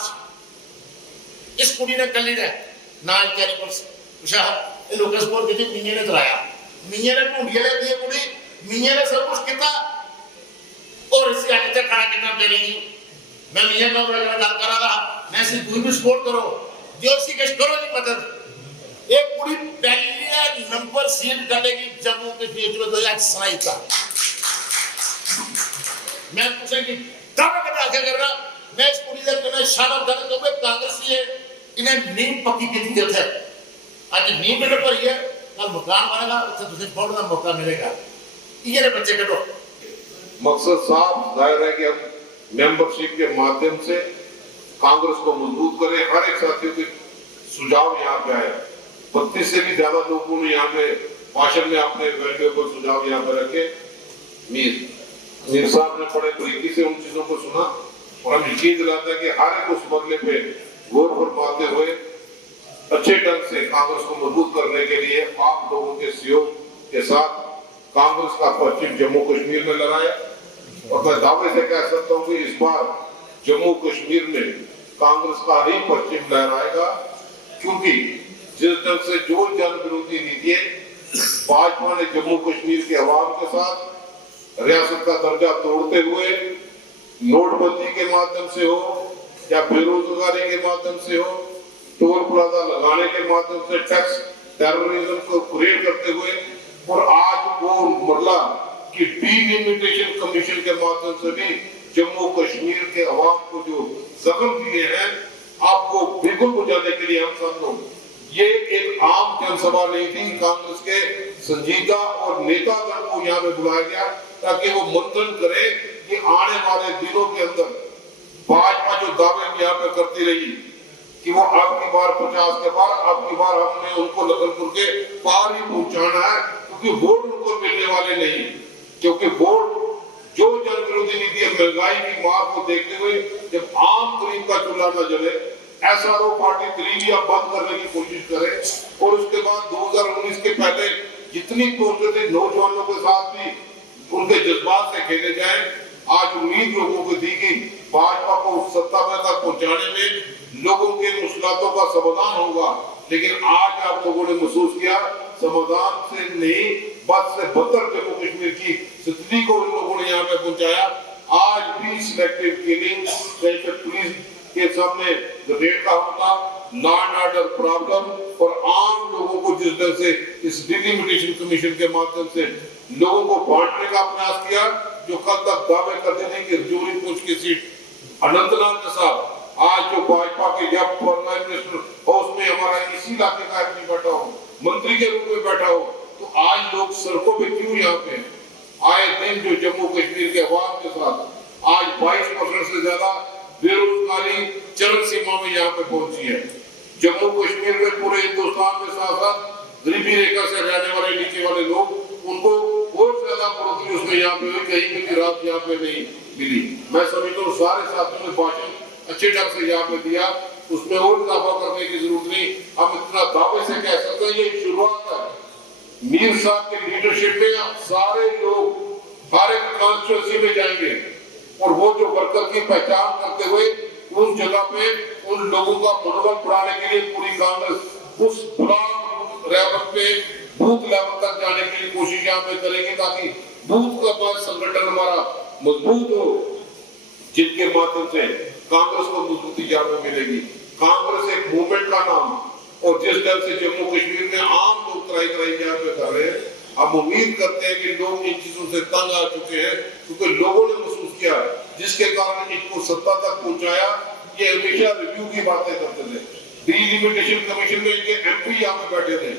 इस कुड़ी ने कल ने ना कैरी पर उषा ये लोकल स्पोर्ट की मियां ने चलाया मियां ने ढूंढिया ले दी कुड़ी मियां ने सब कुछ किया और इसी आगे तक खड़ा कितना देनी मैं मियां का बड़ा गल कर रहा मैं सिर्फ कोई भी सपोर्ट करो जो सी कश करो जी मदद एक पूरी पहली नंबर सीट कटेगी जम्मू कश्मीर में 2027 का मैं पूछे कि दावा करना आगे कर रहा मैं इस पूरी का कहना शानदार कर दूंगा कांग्रेस ये इन्हें नींव पक्की की थी थे आज नींव पे पर ये कल मकान बनेगा उससे तुझे बहुत बड़ा मौका मिलेगा ये बच्चे कटो मकसद साफ जाहिर है कि हम मेंबरशिप के माध्यम से कांग्रेस को मजबूत करें हर एक साथियों के सुझाव यहाँ पे आए 32 से भी ज्यादा लोगों ने यहाँ पे भाषण में अपने वैल्यूएबल सुझाव यहाँ पे रखे मीर साहब ने बड़े तरीके से उन चीजों को सुना और हम यकीन दिलाते हैं कि हर एक उस मसले पे गौर फरमाते हुए अच्छे ढंग से कांग्रेस को मजबूत करने के लिए आप लोगों के सहयोग के साथ कांग्रेस का परचम जम्मू कश्मीर में लहराया। और मैं दावे से कह सकता हूँ कि इस बार जम्मू कश्मीर में कांग्रेस का ही परचम लहराएगा, क्योंकि जिस ढंग से जो जन विरोधी नीतियां भाजपा ने जम्मू कश्मीर के अवाम के साथ रियासत का दर्जा तोड़ते हुए नोटबंदी के माध्यम से हो या बेरोजगारी के माध्यम से हो, टोल प्लाजा लगाने के माध्यम से, टैक्स टेररिज्म को क्रिएट करते हुए, और आज वो मरला कि डीलिमिटेशन कमीशन के माध्यम से भी जम्मू कश्मीर के अवाम को जो जख्म दिए हैं, आपको बिल्कुल बुझाने के लिए हम सब लोग, ये एक आम जनसभा नहीं थी, कांग्रेस के संजीदा और नेतागण को यहाँ पे बुलाया गया ताकि वो मंथन करे कि आने वाले दिनों के अंदर भाजपा जो दावे यहाँ पे करती रही कि वो आपकी बार 50 के पार, आपकी बार हमने उनको लखनपुर के पार ही पहुंचाना है, क्योंकि वोट उनको मिलने वाले नहीं, क्योंकि वोट जो जन विरोधी नीति महंगाई की मार को देखते हुए जब आम गरीब का चूल्हा न जले, एसआरओ पार्टी गरीबियां बंद करने की कोशिश करे, और उसके बाद 2019 के पहले जितनी कोशिशें थी नौजवानों के साथ भी उनके जज्बात से खेले जाए। आज उम्मीद लोगों को थी कि भाजपा को सत्ता में तक पहुंचाने में लोगों के मुश्किलों का समाधान होगा, लेकिन आज आप लोगों ने महसूस किया समाधान से नहीं, बद से बदतर जम्मू कश्मीर की स्थिति को उन लोगों ने यहाँ पे पहुंचाया। आज भी सिलेक्टिव किलिंग, कहीं पे पुलिस के सामने रेड का होता, लॉ एंड ऑर्डर प्रॉब्लम, और आम लोगों को जिस तरह से इस डिलिमिटेशन कमीशन के माध्यम से लोगों को बांटने का प्रयास किया, जो कल तक दावे करते थे कि रजौरी पुंछ की सीट अनंतनाग के साथ, आज जो भाजपा के जब प्राइम मिनिस्टर हाउस में हमारा इसी इलाके का आदमी बैठा हो, मंत्री के रूप में बैठा हो, तो आज लोग सड़कों पे क्यों यहाँ पे आए दिन जो जम्मू कश्मीर के अवाम के साथ आज 22% से ज्यादा बेरोजगारी चरम सीमा में यहाँ पे पहुंची है। जम्मू कश्मीर में पूरे हिंदुस्तान में साथ साथ गरीबी रेखा से रहने वाले नीचे वाले लोग, उनको बहुत ज्यादा बढ़ोतरी उसमें यहाँ पे हुई, कहीं भी राहत यहाँ पे नहीं मिली। मैं समझता हूँ सारे साथियों ने भाषण अच्छे ढंग से यहाँ पे दिया, उसमें और इजाफा करने की जरूरत नहीं। हम इतना दावे से कह सकते हैं ये शुरुआत है। मीर साहब के लीडरशिप में सारे लोग हर एक कॉन्स्टिट्यूंसी में जाएंगे, और वो जो वर्कर की पहचान करते हुए उस जगह पे उन लोगों का मनोबल बढ़ाने के लिए पूरी कांग्रेस उस ब्लॉक लेवल पे बूथ लेवल तक जाने के लिए कोशिश यहाँ पे करेगी, ताकि बूथ का बाद संगठन हमारा मजबूत हो, जिनके माध्यम से कांग्रेस को मजबूती यहाँ पे मिलेगी। कांग्रेस एक मूवमेंट का नाम, और जिस तरह से जम्मू कश्मीर में आम लोग तराई यहाँ पे कर रहे हैं, हम उम्मीद करते हैं कि लोग इन चीजों से तंग आ चुके हैं, क्योंकि लोगों ने महसूस किया जिसके कारण इनको सत्ता तक पहुंचाया। ये हमेशा रिव्यू की बातें करते थे, डीलिमिटेशन कमीशन में इनके एमपी यहाँ पे बैठे थे,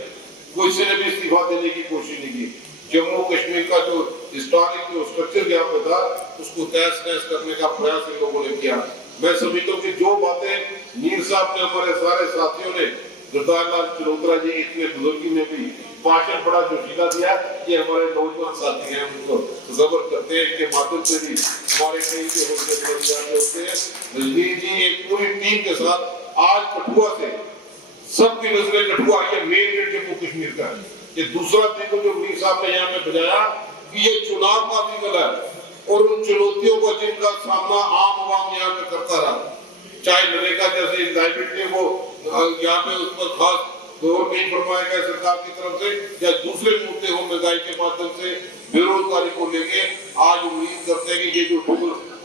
कोई से ने भी इस्तीफा देने की कोशिश नहीं की। जम्मू कश्मीर का जो हिस्टोरिक जो स्ट्रक्चर यहाँ पे था उसको तहस नहस करने का प्रयास इन लोगों ने किया। मैं समझता हूँ कि जो बातें मीर साहब ने, हमारे सारे साथियों ने, गुरदार लाल चरोतरा जी इतने बुजुर्गी में भी भाषण बड़ा जोशीला दिया, ये हमारे नौजवान साथी हैं, उनको जबर करते हैं, इनके माध्यम से भी हमारे कई जो होते हैं। रजनीश जी एक पूरी टीम के साथ आज कठुआ से, सबकी नजरें कठुआ, ये मेन गेट जम्मू कश्मीर का है। ये दूसरा दिन जो मीर साहब ने यहाँ पे बजाया कि ये चुनाव का भी गला है, और उन चुनौतियों को जिनका सामना आम आवाम यहाँ पे करता रहा, चाहे नरेगा जैसे लाइबिलिटी वो यहाँ पे उस पर खास दौर नहीं फरमाया गया सरकार की तरफ से, या दूसरे मुद्दे हो महंगाई के माध्यम से, बेरोजगारी को लेके, आज उम्मीद करते हैं कि ये जो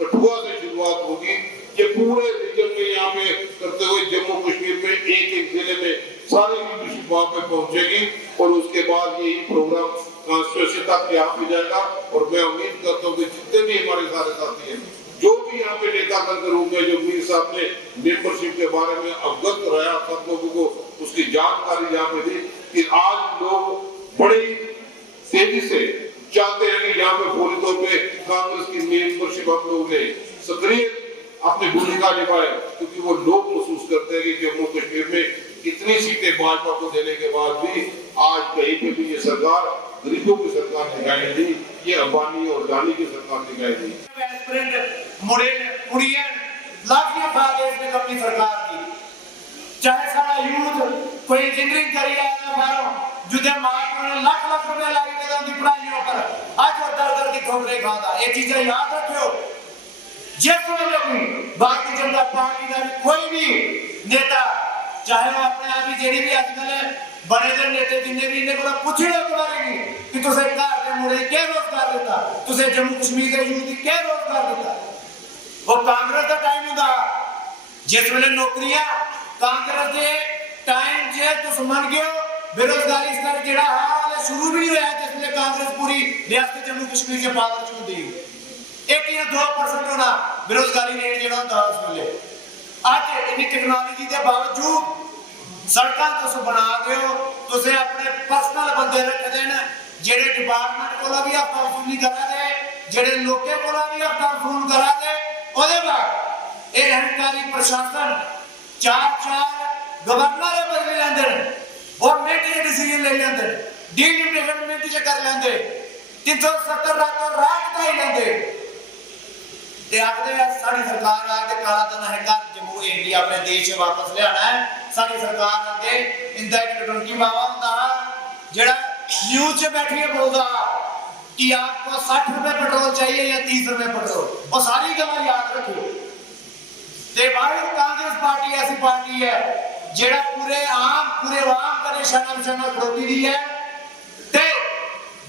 कठुआ से शुरुआत होगी, ये पूरे रीजन में यहाँ पे करते हुए जम्मू कश्मीर में एक एक जिले में सारी लीडरशिप वहाँ पे पहुंचेगी, और उसके बाद यही प्रोग्राम कॉन्स्टिट्यूंसी तक यहाँ पे जाएगा। और मैं उम्मीद करता हूँ कि जितने भी हमारे सारे साथी हैं, जो भी यहाँ पे नेता के रूप में जो मीर साहब ने मेंबरशिप के बारे में अवगत कराया, सब लोगों को उसकी जानकारी यहाँ पे दी कि आज लोग बड़ी तेजी से चाहते हैं कि यहाँ पे पूरी तौर पे कांग्रेस की मेंबरशिप हम लोग ने सक्रिय अपनी भूमिका निभाए, क्योंकि वो लोग महसूस करते हैं कि जम्मू कश्मीर में इतनी सीटें भाजपा को देने के बाद भी आज कहीं पे भी ये सरकार गरीबों की सरकार दिखाई दी, ये अंबानी और अडानी की सरकार दिखाई दी। अपनी सरकार की चाहे सारा यूथ कोई इंजीनियरिंग करी आया बाहरों, जुदे मां लाख लाख रुपए लागे पढ़ाइयों पर ਅੱਜ ਉਹ ਦਰ ਦੀ ਠੋਕਰੇ ਖਾਂਦਾ। ਇਹ ਚੀਜ਼ਾਂ ਯਾਦ ਰੱਖਿਓ। जिस वेले भी भारतीय जनता पार्टी का कोई भी नेता, चाहे वो अपने आप ही जेडी भी आजकल बने दे नेता जिन्हें भी इन्हें को पूछे एक बार नहीं कि तुसे घर के मुंडे क्या रोजगार देता, तुसे जम्मू कश्मीर के यूथ की क्या रोजगार देता। वो कांग्रेस का टाइम होता जिस वेले नौकरियां कांग्रेस के टाइम जे तुस मन गए बेरोजगारी स्तर जेड़ा हाल शुरू भी नहीं होया जिस वेले कांग्रेस पूरी रियासत जम्मू कश्मीर के पावर च होंदी 1 या 2% होना बेरोजगारी रेट जो होता उस वेले। अज इन्नी टेक्नोलॉजी के बावजूद सड़क तुस बना दो, तुसे अपने पर्सनल बंदे रखते हैं जेडे डिपार्टमेंट को भी हफ्ता वसूली करा दे, जेडे लोकें को भी हफ्ता वसूल करा दे। उसके बाद ये अहंकारी प्रशासन 4 गवर्नर बदल लेंदे और मिनट के डिसीजन ले लेंदे, डीलिमिटेशन मिनट च कर लेंदे, 370 रातों रात का ही लेंदे। साड़ी सरकार आके काला धन है जम्मू इंडिया अपने देश वापस लिया है। साड़ी सरकार आके इंदा टंकी बाबा होता जेड़ा न्यूज से बैठी है बोलता कि आपको 60 रुपए पेट्रोल चाहिए या 30 रुपए पेट्रोल, और सारी गल याद रखो। ते भाई कांग्रेस पार्टी ऐसी पार्टी है जेड़ा पूरे आम करे शर्म खड़ोती दी है। ते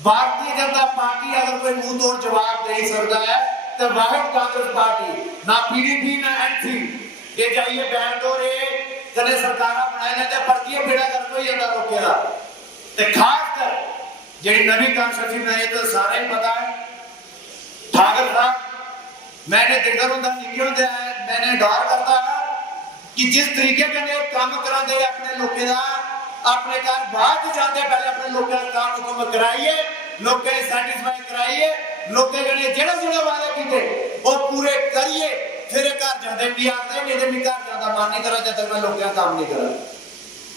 भारतीय जनता पार्टी अगर कोई मुंह तोड़ जवाब दे सकता है तो वाहिद कांग्रेस पार्टी, ना पीडीपी ना एनसी ये जाइए बैन दो रे कने सरकारा बनाए ना ते परतिए बेड़ा कर कोई अंदा रोकेगा। ते खास कर जेडी नवी कॉन्स्टिट्यूशन है तो सारे ही पता है। ठाकर साहब मैंने देखा होंदा निके होंदे मैंने डर करता कि जिस तरीके कने काम करांदे अपने लोकें दा अपने घर बाहर जाते पहले अपने लोकें दा काम हुकम कराइए, लोकें सैटिस्फाई कराइए, लोकें कने जेड़ा वादे कीते वो पूरे करिए, फिर घर जाते भी आते नहीं तो मैं घर जाता मन नहीं करा जब तक मैं लोकें काम नहीं करा।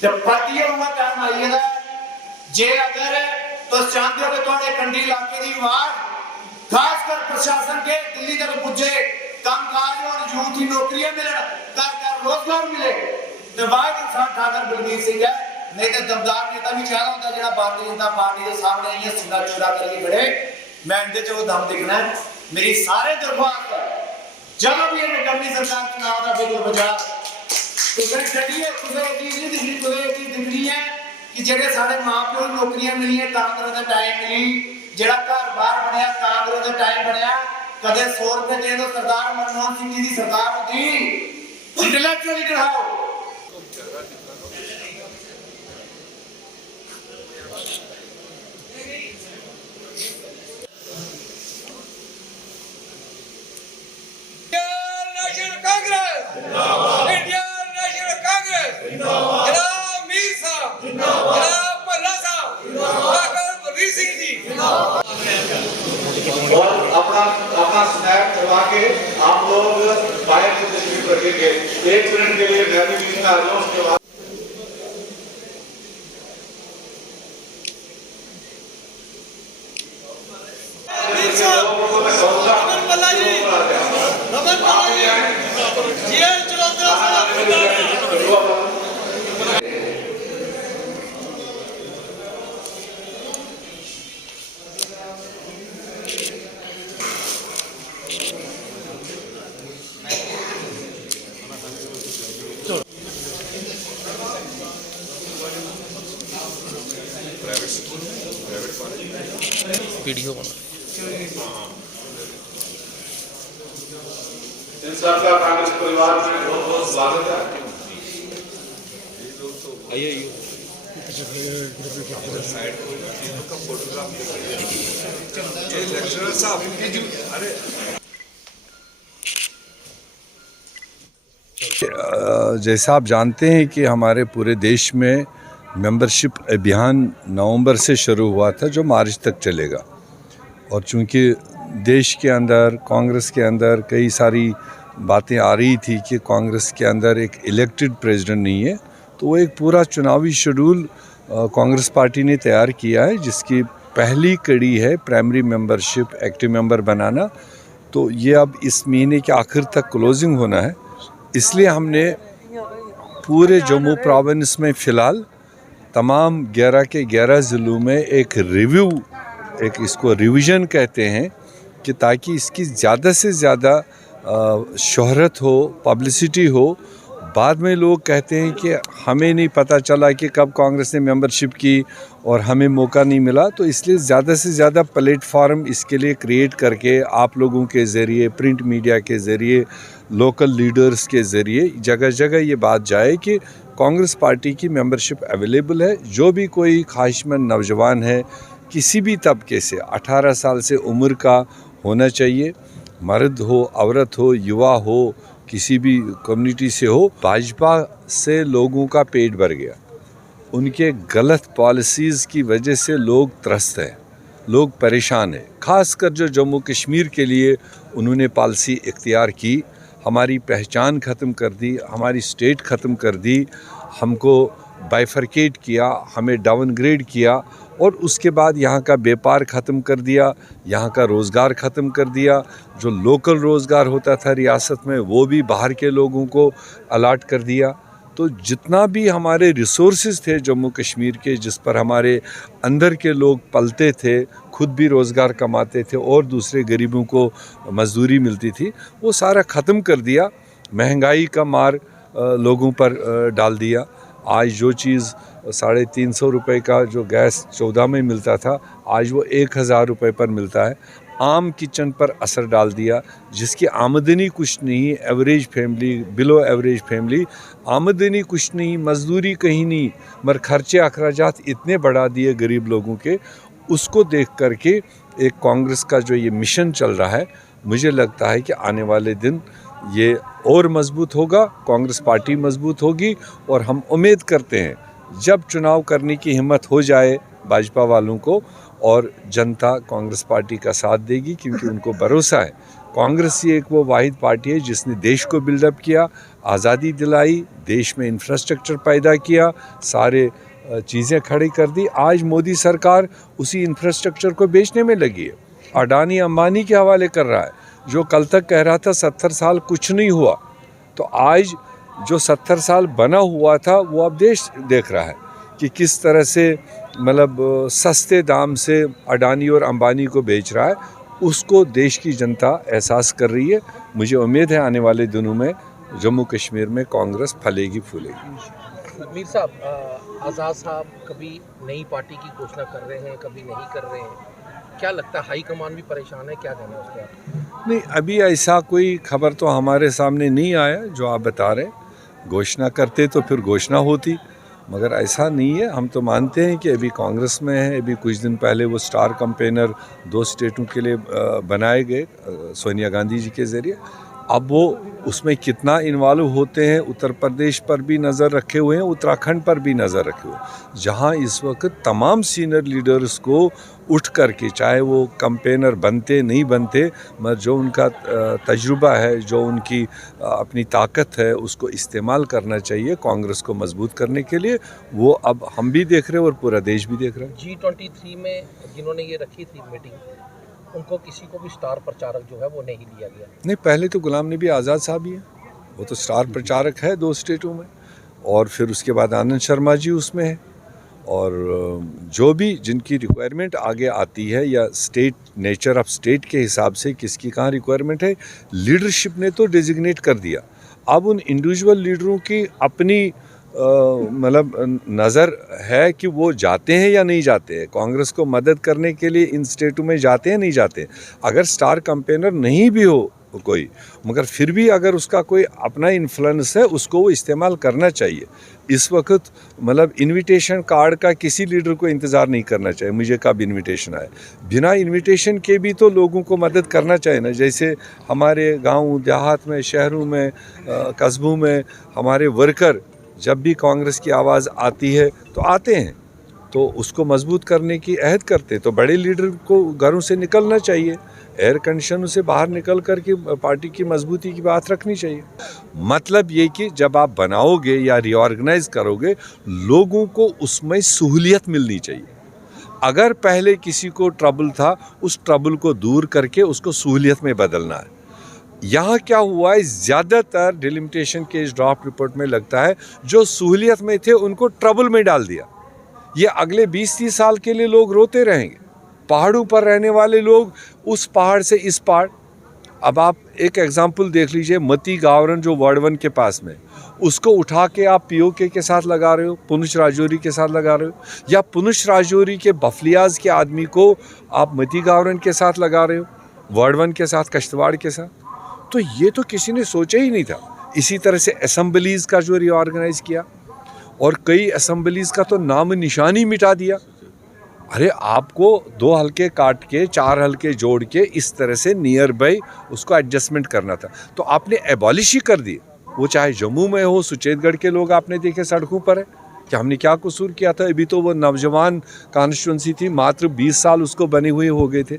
जब परतिए हुआ टाइम आइएगा जे अगर तो चाहते हो कि थोड़े कंडी इलाके की आवाज खासकर प्रशासन के दिल्ली तक पुजे, काम काज और यूथ की नौकरियां मिलन, घर रोजगार मिले तो वाहिद इंसान ठाकर बलबीर सिंह है। नहीं तो दमदार नेता भी चाहता होता जो भारतीय जनता पार्टी के सामने ये सीधा चूड़ा करके खड़े, मैं इनके च वो दम दिखना है। मेरी सारे दरख्वास्त है जब भी ये निकम्मी सरकार चुनाव का बिगुल बजा तुसे चलिए तुसे ये चीज नहीं दिखनी, तुसे ये चीज दिखनी है कि जेडे साडे मां प्यो नौकरियां मिलियां कांग्रेस दा टाइम मिली, जेड़ा घर बार बनया कांग्रेस दा टाइम बनया, कदे 100 रुपए दे दो सरदार मनमोहन सिंह जी दी सरकार होती इंटेलेक्चुअली दिखाओ। और अपना स्नैप चला के आप लोग बाहर से तस्वीर रखेंगे 1 मिनट के लिए मैं भी बीच में आ जाऊं उसके बाद वीडियो बना इन सबका कांग्रेस परिवार में बहुत बहुत स्वागत है। आइए जैसा आप जानते हैं कि हमारे पूरे देश में मेंबरशिप अभियान नवंबर से शुरू हुआ था जो मार्च तक चलेगा, और चूंकि देश के अंदर कांग्रेस के अंदर कई सारी बातें आ रही थी कि कांग्रेस के अंदर एक इलेक्टेड प्रेसिडेंट नहीं है, तो वो एक पूरा चुनावी शेड्यूल कांग्रेस पार्टी ने तैयार किया है जिसकी पहली कड़ी है प्राइमरी मेंबरशिप एक्टिव मेंबर बनाना। तो ये अब इस महीने के आखिर तक क्लोजिंग होना है, इसलिए हमने पूरे जम्मू प्रोविंस में फ़िलहाल तमाम 11 के 11 ज़िलों में एक रिव्यू एक इसको रिवीजन कहते हैं कि ताकि इसकी ज़्यादा से ज़्यादा शोहरत हो, पब्लिसिटी हो। बाद में लोग कहते हैं कि हमें नहीं पता चला कि कब कांग्रेस ने मेंबरशिप की और हमें मौका नहीं मिला, तो इसलिए ज़्यादा से ज़्यादा प्लेटफॉर्म इसके लिए क्रिएट करके आप लोगों के ज़रिए, प्रिंट मीडिया के ज़रिए, लोकल लीडर्स के ज़रिए जगह जगह ये बात जाए कि कांग्रेस पार्टी की मेंबरशिप अवेलेबल है। जो भी कोई ख्वाहिशमंद नौजवान है किसी भी तबके से, 18 साल से उम्र का होना चाहिए, मर्द हो, औरत हो, युवा हो, किसी भी कम्युनिटी से हो। भाजपा से लोगों का पेट भर गया, उनके गलत पॉलिसीज़ की वजह से लोग त्रस्त हैं, लोग परेशान हैं। ख़ासकर जो जम्मू कश्मीर के लिए उन्होंने पॉलिसी इख्तियार की, हमारी पहचान ख़त्म कर दी, हमारी स्टेट ख़त्म कर दी, हमको बाइफरकेट किया, हमें डाउनग्रेड किया और उसके बाद यहाँ का व्यापार ख़त्म कर दिया, यहाँ का रोज़गार ख़त्म कर दिया। जो लोकल रोज़गार होता था रियासत में वो भी बाहर के लोगों को अलाट कर दिया। तो जितना भी हमारे रिसोर्सेज थे जम्मू कश्मीर के, जिस पर हमारे अंदर के लोग पलते थे, खुद भी रोज़गार कमाते थे और दूसरे गरीबों को मजदूरी मिलती थी, वो सारा ख़त्म कर दिया। महंगाई का मार लोगों पर डाल दिया। आज जो चीज़ 350 रुपये का जो गैस 14 में मिलता था, आज वो 1000 रुपये पर मिलता है। आम किचन पर असर डाल दिया, जिसकी आमदनी कुछ नहीं, average family, below average family, आमदनी कुछ नहीं, मजदूरी कहीं नहीं, मगर खर्चे अखराजात इतने बढ़ा दिए गरीब लोगों के। उसको देख करके एक कांग्रेस का जो ये मिशन चल रहा है, मुझे लगता है कि आने वाले दिन ये और मजबूत होगा, कांग्रेस पार्टी मजबूत होगी। और हम उम्मीद करते हैं जब चुनाव करने की हिम्मत हो जाए भाजपा वालों को, और जनता कांग्रेस पार्टी का साथ देगी, क्योंकि उनको भरोसा है कांग्रेस ही एक वो वाहिद पार्टी है जिसने देश को बिल्डअप किया, आज़ादी दिलाई, देश में इंफ्रास्ट्रक्चर पैदा किया, सारे चीज़ें खड़ी कर दी। आज मोदी सरकार उसी इंफ्रास्ट्रक्चर को बेचने में लगी है, अडानी अंबानी के हवाले कर रहा है। जो कल तक कह रहा था 70 साल कुछ नहीं हुआ, तो आज जो 70 साल बना हुआ था वो अब देश देख रहा है कि किस तरह से मतलब सस्ते दाम से अडानी और अंबानी को बेच रहा है। उसको देश की जनता एहसास कर रही है। मुझे उम्मीद है आने वाले दिनों में जम्मू कश्मीर में कांग्रेस फलेगी फूलेगी। मीर साहब, आज़ाद साहब कभी नई पार्टी की घोषणा कर रहे हैं, कभी नहीं कर रहे हैं, क्या लगता है हाईकमान भी परेशान है, क्या कहना है उस पर? नहीं, अभी ऐसा कोई खबर तो हमारे सामने नहीं आया जो आप बता रहे। घोषणा करते तो फिर घोषणा होती, मगर ऐसा नहीं है। हम तो मानते हैं कि अभी कांग्रेस में है। अभी कुछ दिन पहले वो स्टार कैंपेनर 2 स्टेटों के लिए बनाए गए सोनिया गांधी जी के ज़रिए। अब वो उसमें कितना इन्वॉल्व होते हैं, उत्तर प्रदेश पर भी नज़र रखे हुए हैं, उत्तराखंड पर भी नज़र रखे हुए हैं, जहां इस वक्त तमाम सीनियर लीडर्स को उठ करके, चाहे वो कैंपेनर बनते नहीं बनते, मगर जो उनका तजुर्बा है, जो उनकी अपनी ताकत है, उसको इस्तेमाल करना चाहिए कांग्रेस को मजबूत करने के लिए। वो अब हम भी देख रहे हैं और पूरा देश भी देख रहा है। G23 में जिन्होंने ये रखी थी मीटिंग, उनको किसी को भी स्टार प्रचारक जो है वो नहीं लिया गया। नहीं, पहले तो गुलाम नबी आज़ाद साहब ही है, वो तो स्टार प्रचारक है 2 स्टेटों में, और फिर उसके बाद आनंद शर्मा जी उसमें है। और जो भी जिनकी रिक्वायरमेंट आगे आती है, या स्टेट नेचर ऑफ स्टेट के हिसाब से किसकी कहाँ रिक्वायरमेंट है, लीडरशिप ने तो डेजिग्नेट कर दिया। अब उन इंडिविजुअल लीडरों की अपनी मतलब नज़र है कि वो जाते हैं या नहीं जाते हैं, कांग्रेस को मदद करने के लिए इन स्टेटों में जाते हैं नहीं जाते। अगर स्टार कैंपेनर नहीं भी हो कोई, मगर फिर भी अगर उसका कोई अपना इन्फ्लुएंस है, उसको वो इस्तेमाल करना चाहिए। इस वक्त मतलब इनविटेशन कार्ड का किसी लीडर को इंतज़ार नहीं करना चाहिए मुझे कब इनविटेशन आए। बिना इनविटेशन के भी तो लोगों को मदद करना चाहिए ना। जैसे हमारे गांव देहात में, शहरों में, कस्बों में हमारे वर्कर जब भी कांग्रेस की आवाज़ आती है तो आते हैं, तो उसको मजबूत करने की अहद करते। तो बड़े लीडर को घरों से निकलना चाहिए, एयर कंडीशनों से बाहर निकल कर के पार्टी की मजबूती की बात रखनी चाहिए। मतलब ये कि जब आप बनाओगे या रीऑर्गेनाइज करोगे, लोगों को उसमें सहूलियत मिलनी चाहिए। अगर पहले किसी को ट्रबल था, उस ट्रबल को दूर करके उसको सहूलियत में बदलना है। यहाँ क्या हुआ है, ज़्यादातर डिलिमिटेशन के इस ड्राफ्ट रिपोर्ट में लगता है जो सहूलियत में थे उनको ट्रबल में डाल दिया। ये अगले 20-30 साल के लिए लोग रोते रहेंगे पहाड़ों पर रहने वाले लोग उस पहाड़ से इस पहाड़। अब आप एक एग्जाम्पल देख लीजिए, मती गावरन जो वार्ड 1 के पास में, उसको उठा के आप पीओके के साथ लगा रहे हो, पुनुष राजौरी के साथ लगा रहे हो, या पुनुष राजौरी के बफलियाज के आदमी को आप मती गावरन के साथ लगा रहे हो, वार्ड 1 के साथ, कश्तवाड़ के साथ। तो ये तो किसी ने सोचा ही नहीं था। इसी तरह से असम्बलीज़ का जो रीऑर्गेनाइज किया, और कई असम्बलीज़ का तो नाम निशान ही मिटा दिया। अरे आपको 2 हलके काट के 4 हलके जोड़ के इस तरह से नियर बाई उसको एडजस्टमेंट करना था, तो आपने एबॉलिश ही कर दी। वो चाहे जम्मू में हो, सुचेतगढ़ के लोग आपने देखे सड़कों पर है कि हमने क्या कसूर किया था। अभी तो वो नौजवान कॉन्स्टिट्यूंसी थी, मात्र 20 साल उसको बने हुए हो गए थे,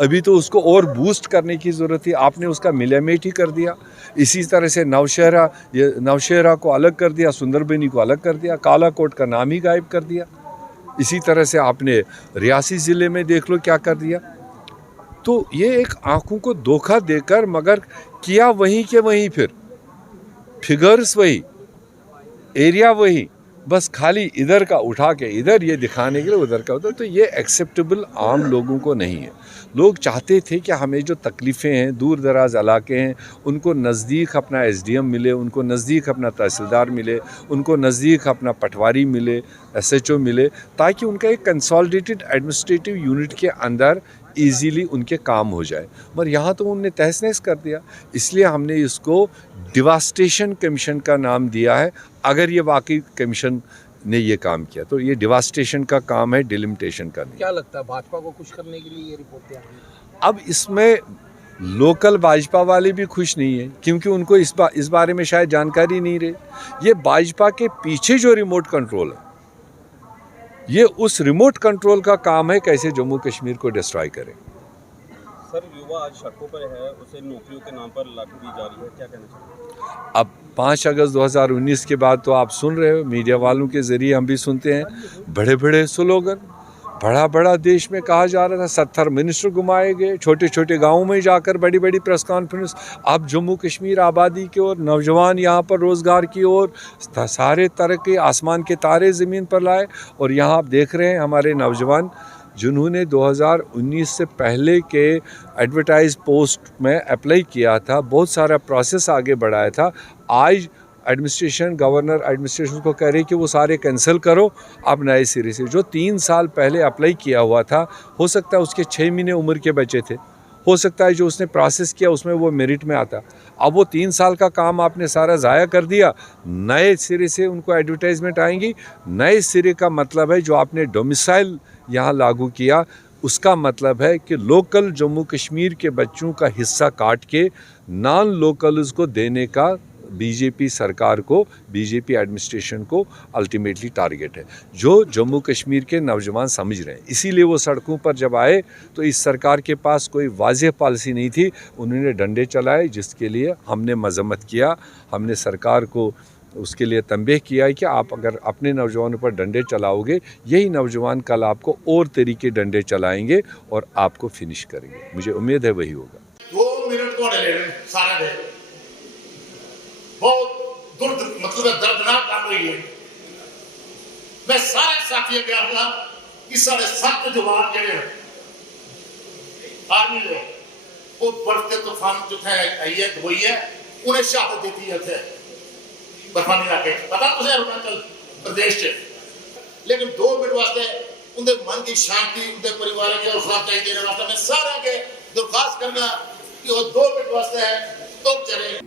अभी तो उसको और बूस्ट करने की ज़रूरत थी, आपने उसका मिलामेट ही कर दिया। इसी तरह से नौशहरा को अलग कर दिया, सुंदरबनी को अलग कर दिया, कालाकोट का नाम ही गायब कर दिया। इसी तरह से आपने रियासी ज़िले में देख लो क्या कर दिया। तो ये एक आंखों को धोखा देकर, मगर किया वहीं के वहीं, फिर फिगर्स वही, एरिया वही, बस खाली इधर का उठा के इधर ये दिखाने के लिए उधर का उधर। तो ये एक्सेप्टेबल आम लोगों को नहीं है। लोग चाहते थे कि हमें जो तकलीफ़ें हैं, दूर दराज इलाके हैं, उनको नज़दीक अपना SDM मिले, उनको नज़दीक अपना तहसीलदार मिले, उनको नज़दीक अपना पटवारी मिले, SHO मिले, ताकि उनका एक कंसोलिडेटेड एडमिनिस्ट्रेटिव यूनिट के अंदर ईजीली उनके काम हो जाए। मगर यहाँ तो उन्होंने तहस नहस कर दिया। इसलिए हमने इसको डिवास्टेशन कमीशन का नाम दिया है। अगर ये वाकई कमीशन ने ये काम किया तो ये डिवास्टेशन का काम है, डिलिमिटेशन का नहीं। क्या लगता है भाजपा को खुश करने के लिए ये रिपोर्ट तैयार हुई? अब इसमें लोकल भाजपा वाले भी खुश नहीं है, क्योंकि उनको इस बारे में शायद जानकारी नहीं रही। ये भाजपा के पीछे जो रिमोट कंट्रोल है, ये उस रिमोट कंट्रोल का काम है कैसे जम्मू कश्मीर को डिस्ट्रॉय करें। सर, युवा आज सड़कों पर है, उसे नौकरियों के नाम पर लाठी दी जा रही है, क्या कहना चाहिए? अब 5 अगस्त 2019 के बाद तो आप सुन रहे हो, मीडिया वालों के ज़रिए हम भी सुनते हैं, बड़े बड़े स्लोगन, बड़ा देश में कहा जा रहा था 70 मिनिस्टर घुमाए गए, छोटे छोटे गाँवों में जाकर बड़ी बड़ी प्रेस कॉन्फ्रेंस। अब जम्मू कश्मीर आबादी की ओर, नौजवान यहाँ पर रोज़गार की ओर, सारे तरह के आसमान के तारे ज़मीन पर लाए। और यहाँ आप देख रहे हैं हमारे नौजवान जिन्होंने 2019 से पहले के एडवर्टाइज पोस्ट में अप्लाई किया था, बहुत सारा प्रोसेस आगे बढ़ाया था, आज गवर्नर एडमिनिस्ट्रेशन को कह रहे कि वो सारे कैंसिल करो, अब नए सिरे से। जो 3 साल पहले अप्लाई किया हुआ था, हो सकता है उसके 6 महीने उम्र के बच्चे थे, हो सकता है जो उसने प्रोसेस किया उसमें वो मेरिट में आता। अब वो 3 साल का काम आपने सारा ज़ाया कर दिया, नए सिरे से उनको एडवर्टाइजमेंट आएंगी। नए सिरे का मतलब है जो आपने डोमिसाइल यहाँ लागू किया, उसका मतलब है कि लोकल जम्मू कश्मीर के बच्चों का हिस्सा काट के नॉन लोकल्स को देने का बीजेपी सरकार को, बीजेपी एडमिनिस्ट्रेशन को अल्टीमेटली टारगेट है, जो जम्मू कश्मीर के नौजवान समझ रहे हैं। इसीलिए वो सड़कों पर जब आए तो इस सरकार के पास कोई वाज़ेह पॉलिसी नहीं थी, उन्होंने डंडे चलाए, जिसके लिए हमने मजम्मत किया। हमने सरकार को उसके लिए तंबीह किया है कि आप अगर अपने नौजवानों पर डंडे चलाओगे, यही नौजवान कल आपको और तरीके डंडे चलाएंगे और आपको फिनिश करेंगे। मुझे उम्मीद है वही होगा। 2 मिनट थोड़े ले सारा दे बहुत मतलब दर्दनाक गल हुई है। मैं सारे साथी अगे आखना कि साढ़े 7 जवान जेडे आर्मी दे वो बर्फ के तूफान जिथे आई है दुबई है, उन्हें शहादत दी है थे बर्फानी इलाके, पता तुझे अरुणाचल प्रदेश च। लेकिन 2 मिनट वास्ते उनके मन की शांति, उनके परिवार की हौसला चाहिए देने वास्ते मैं सारे अगे दरखास्त करना कि वो 2 मिनट वास्ते है तो चले।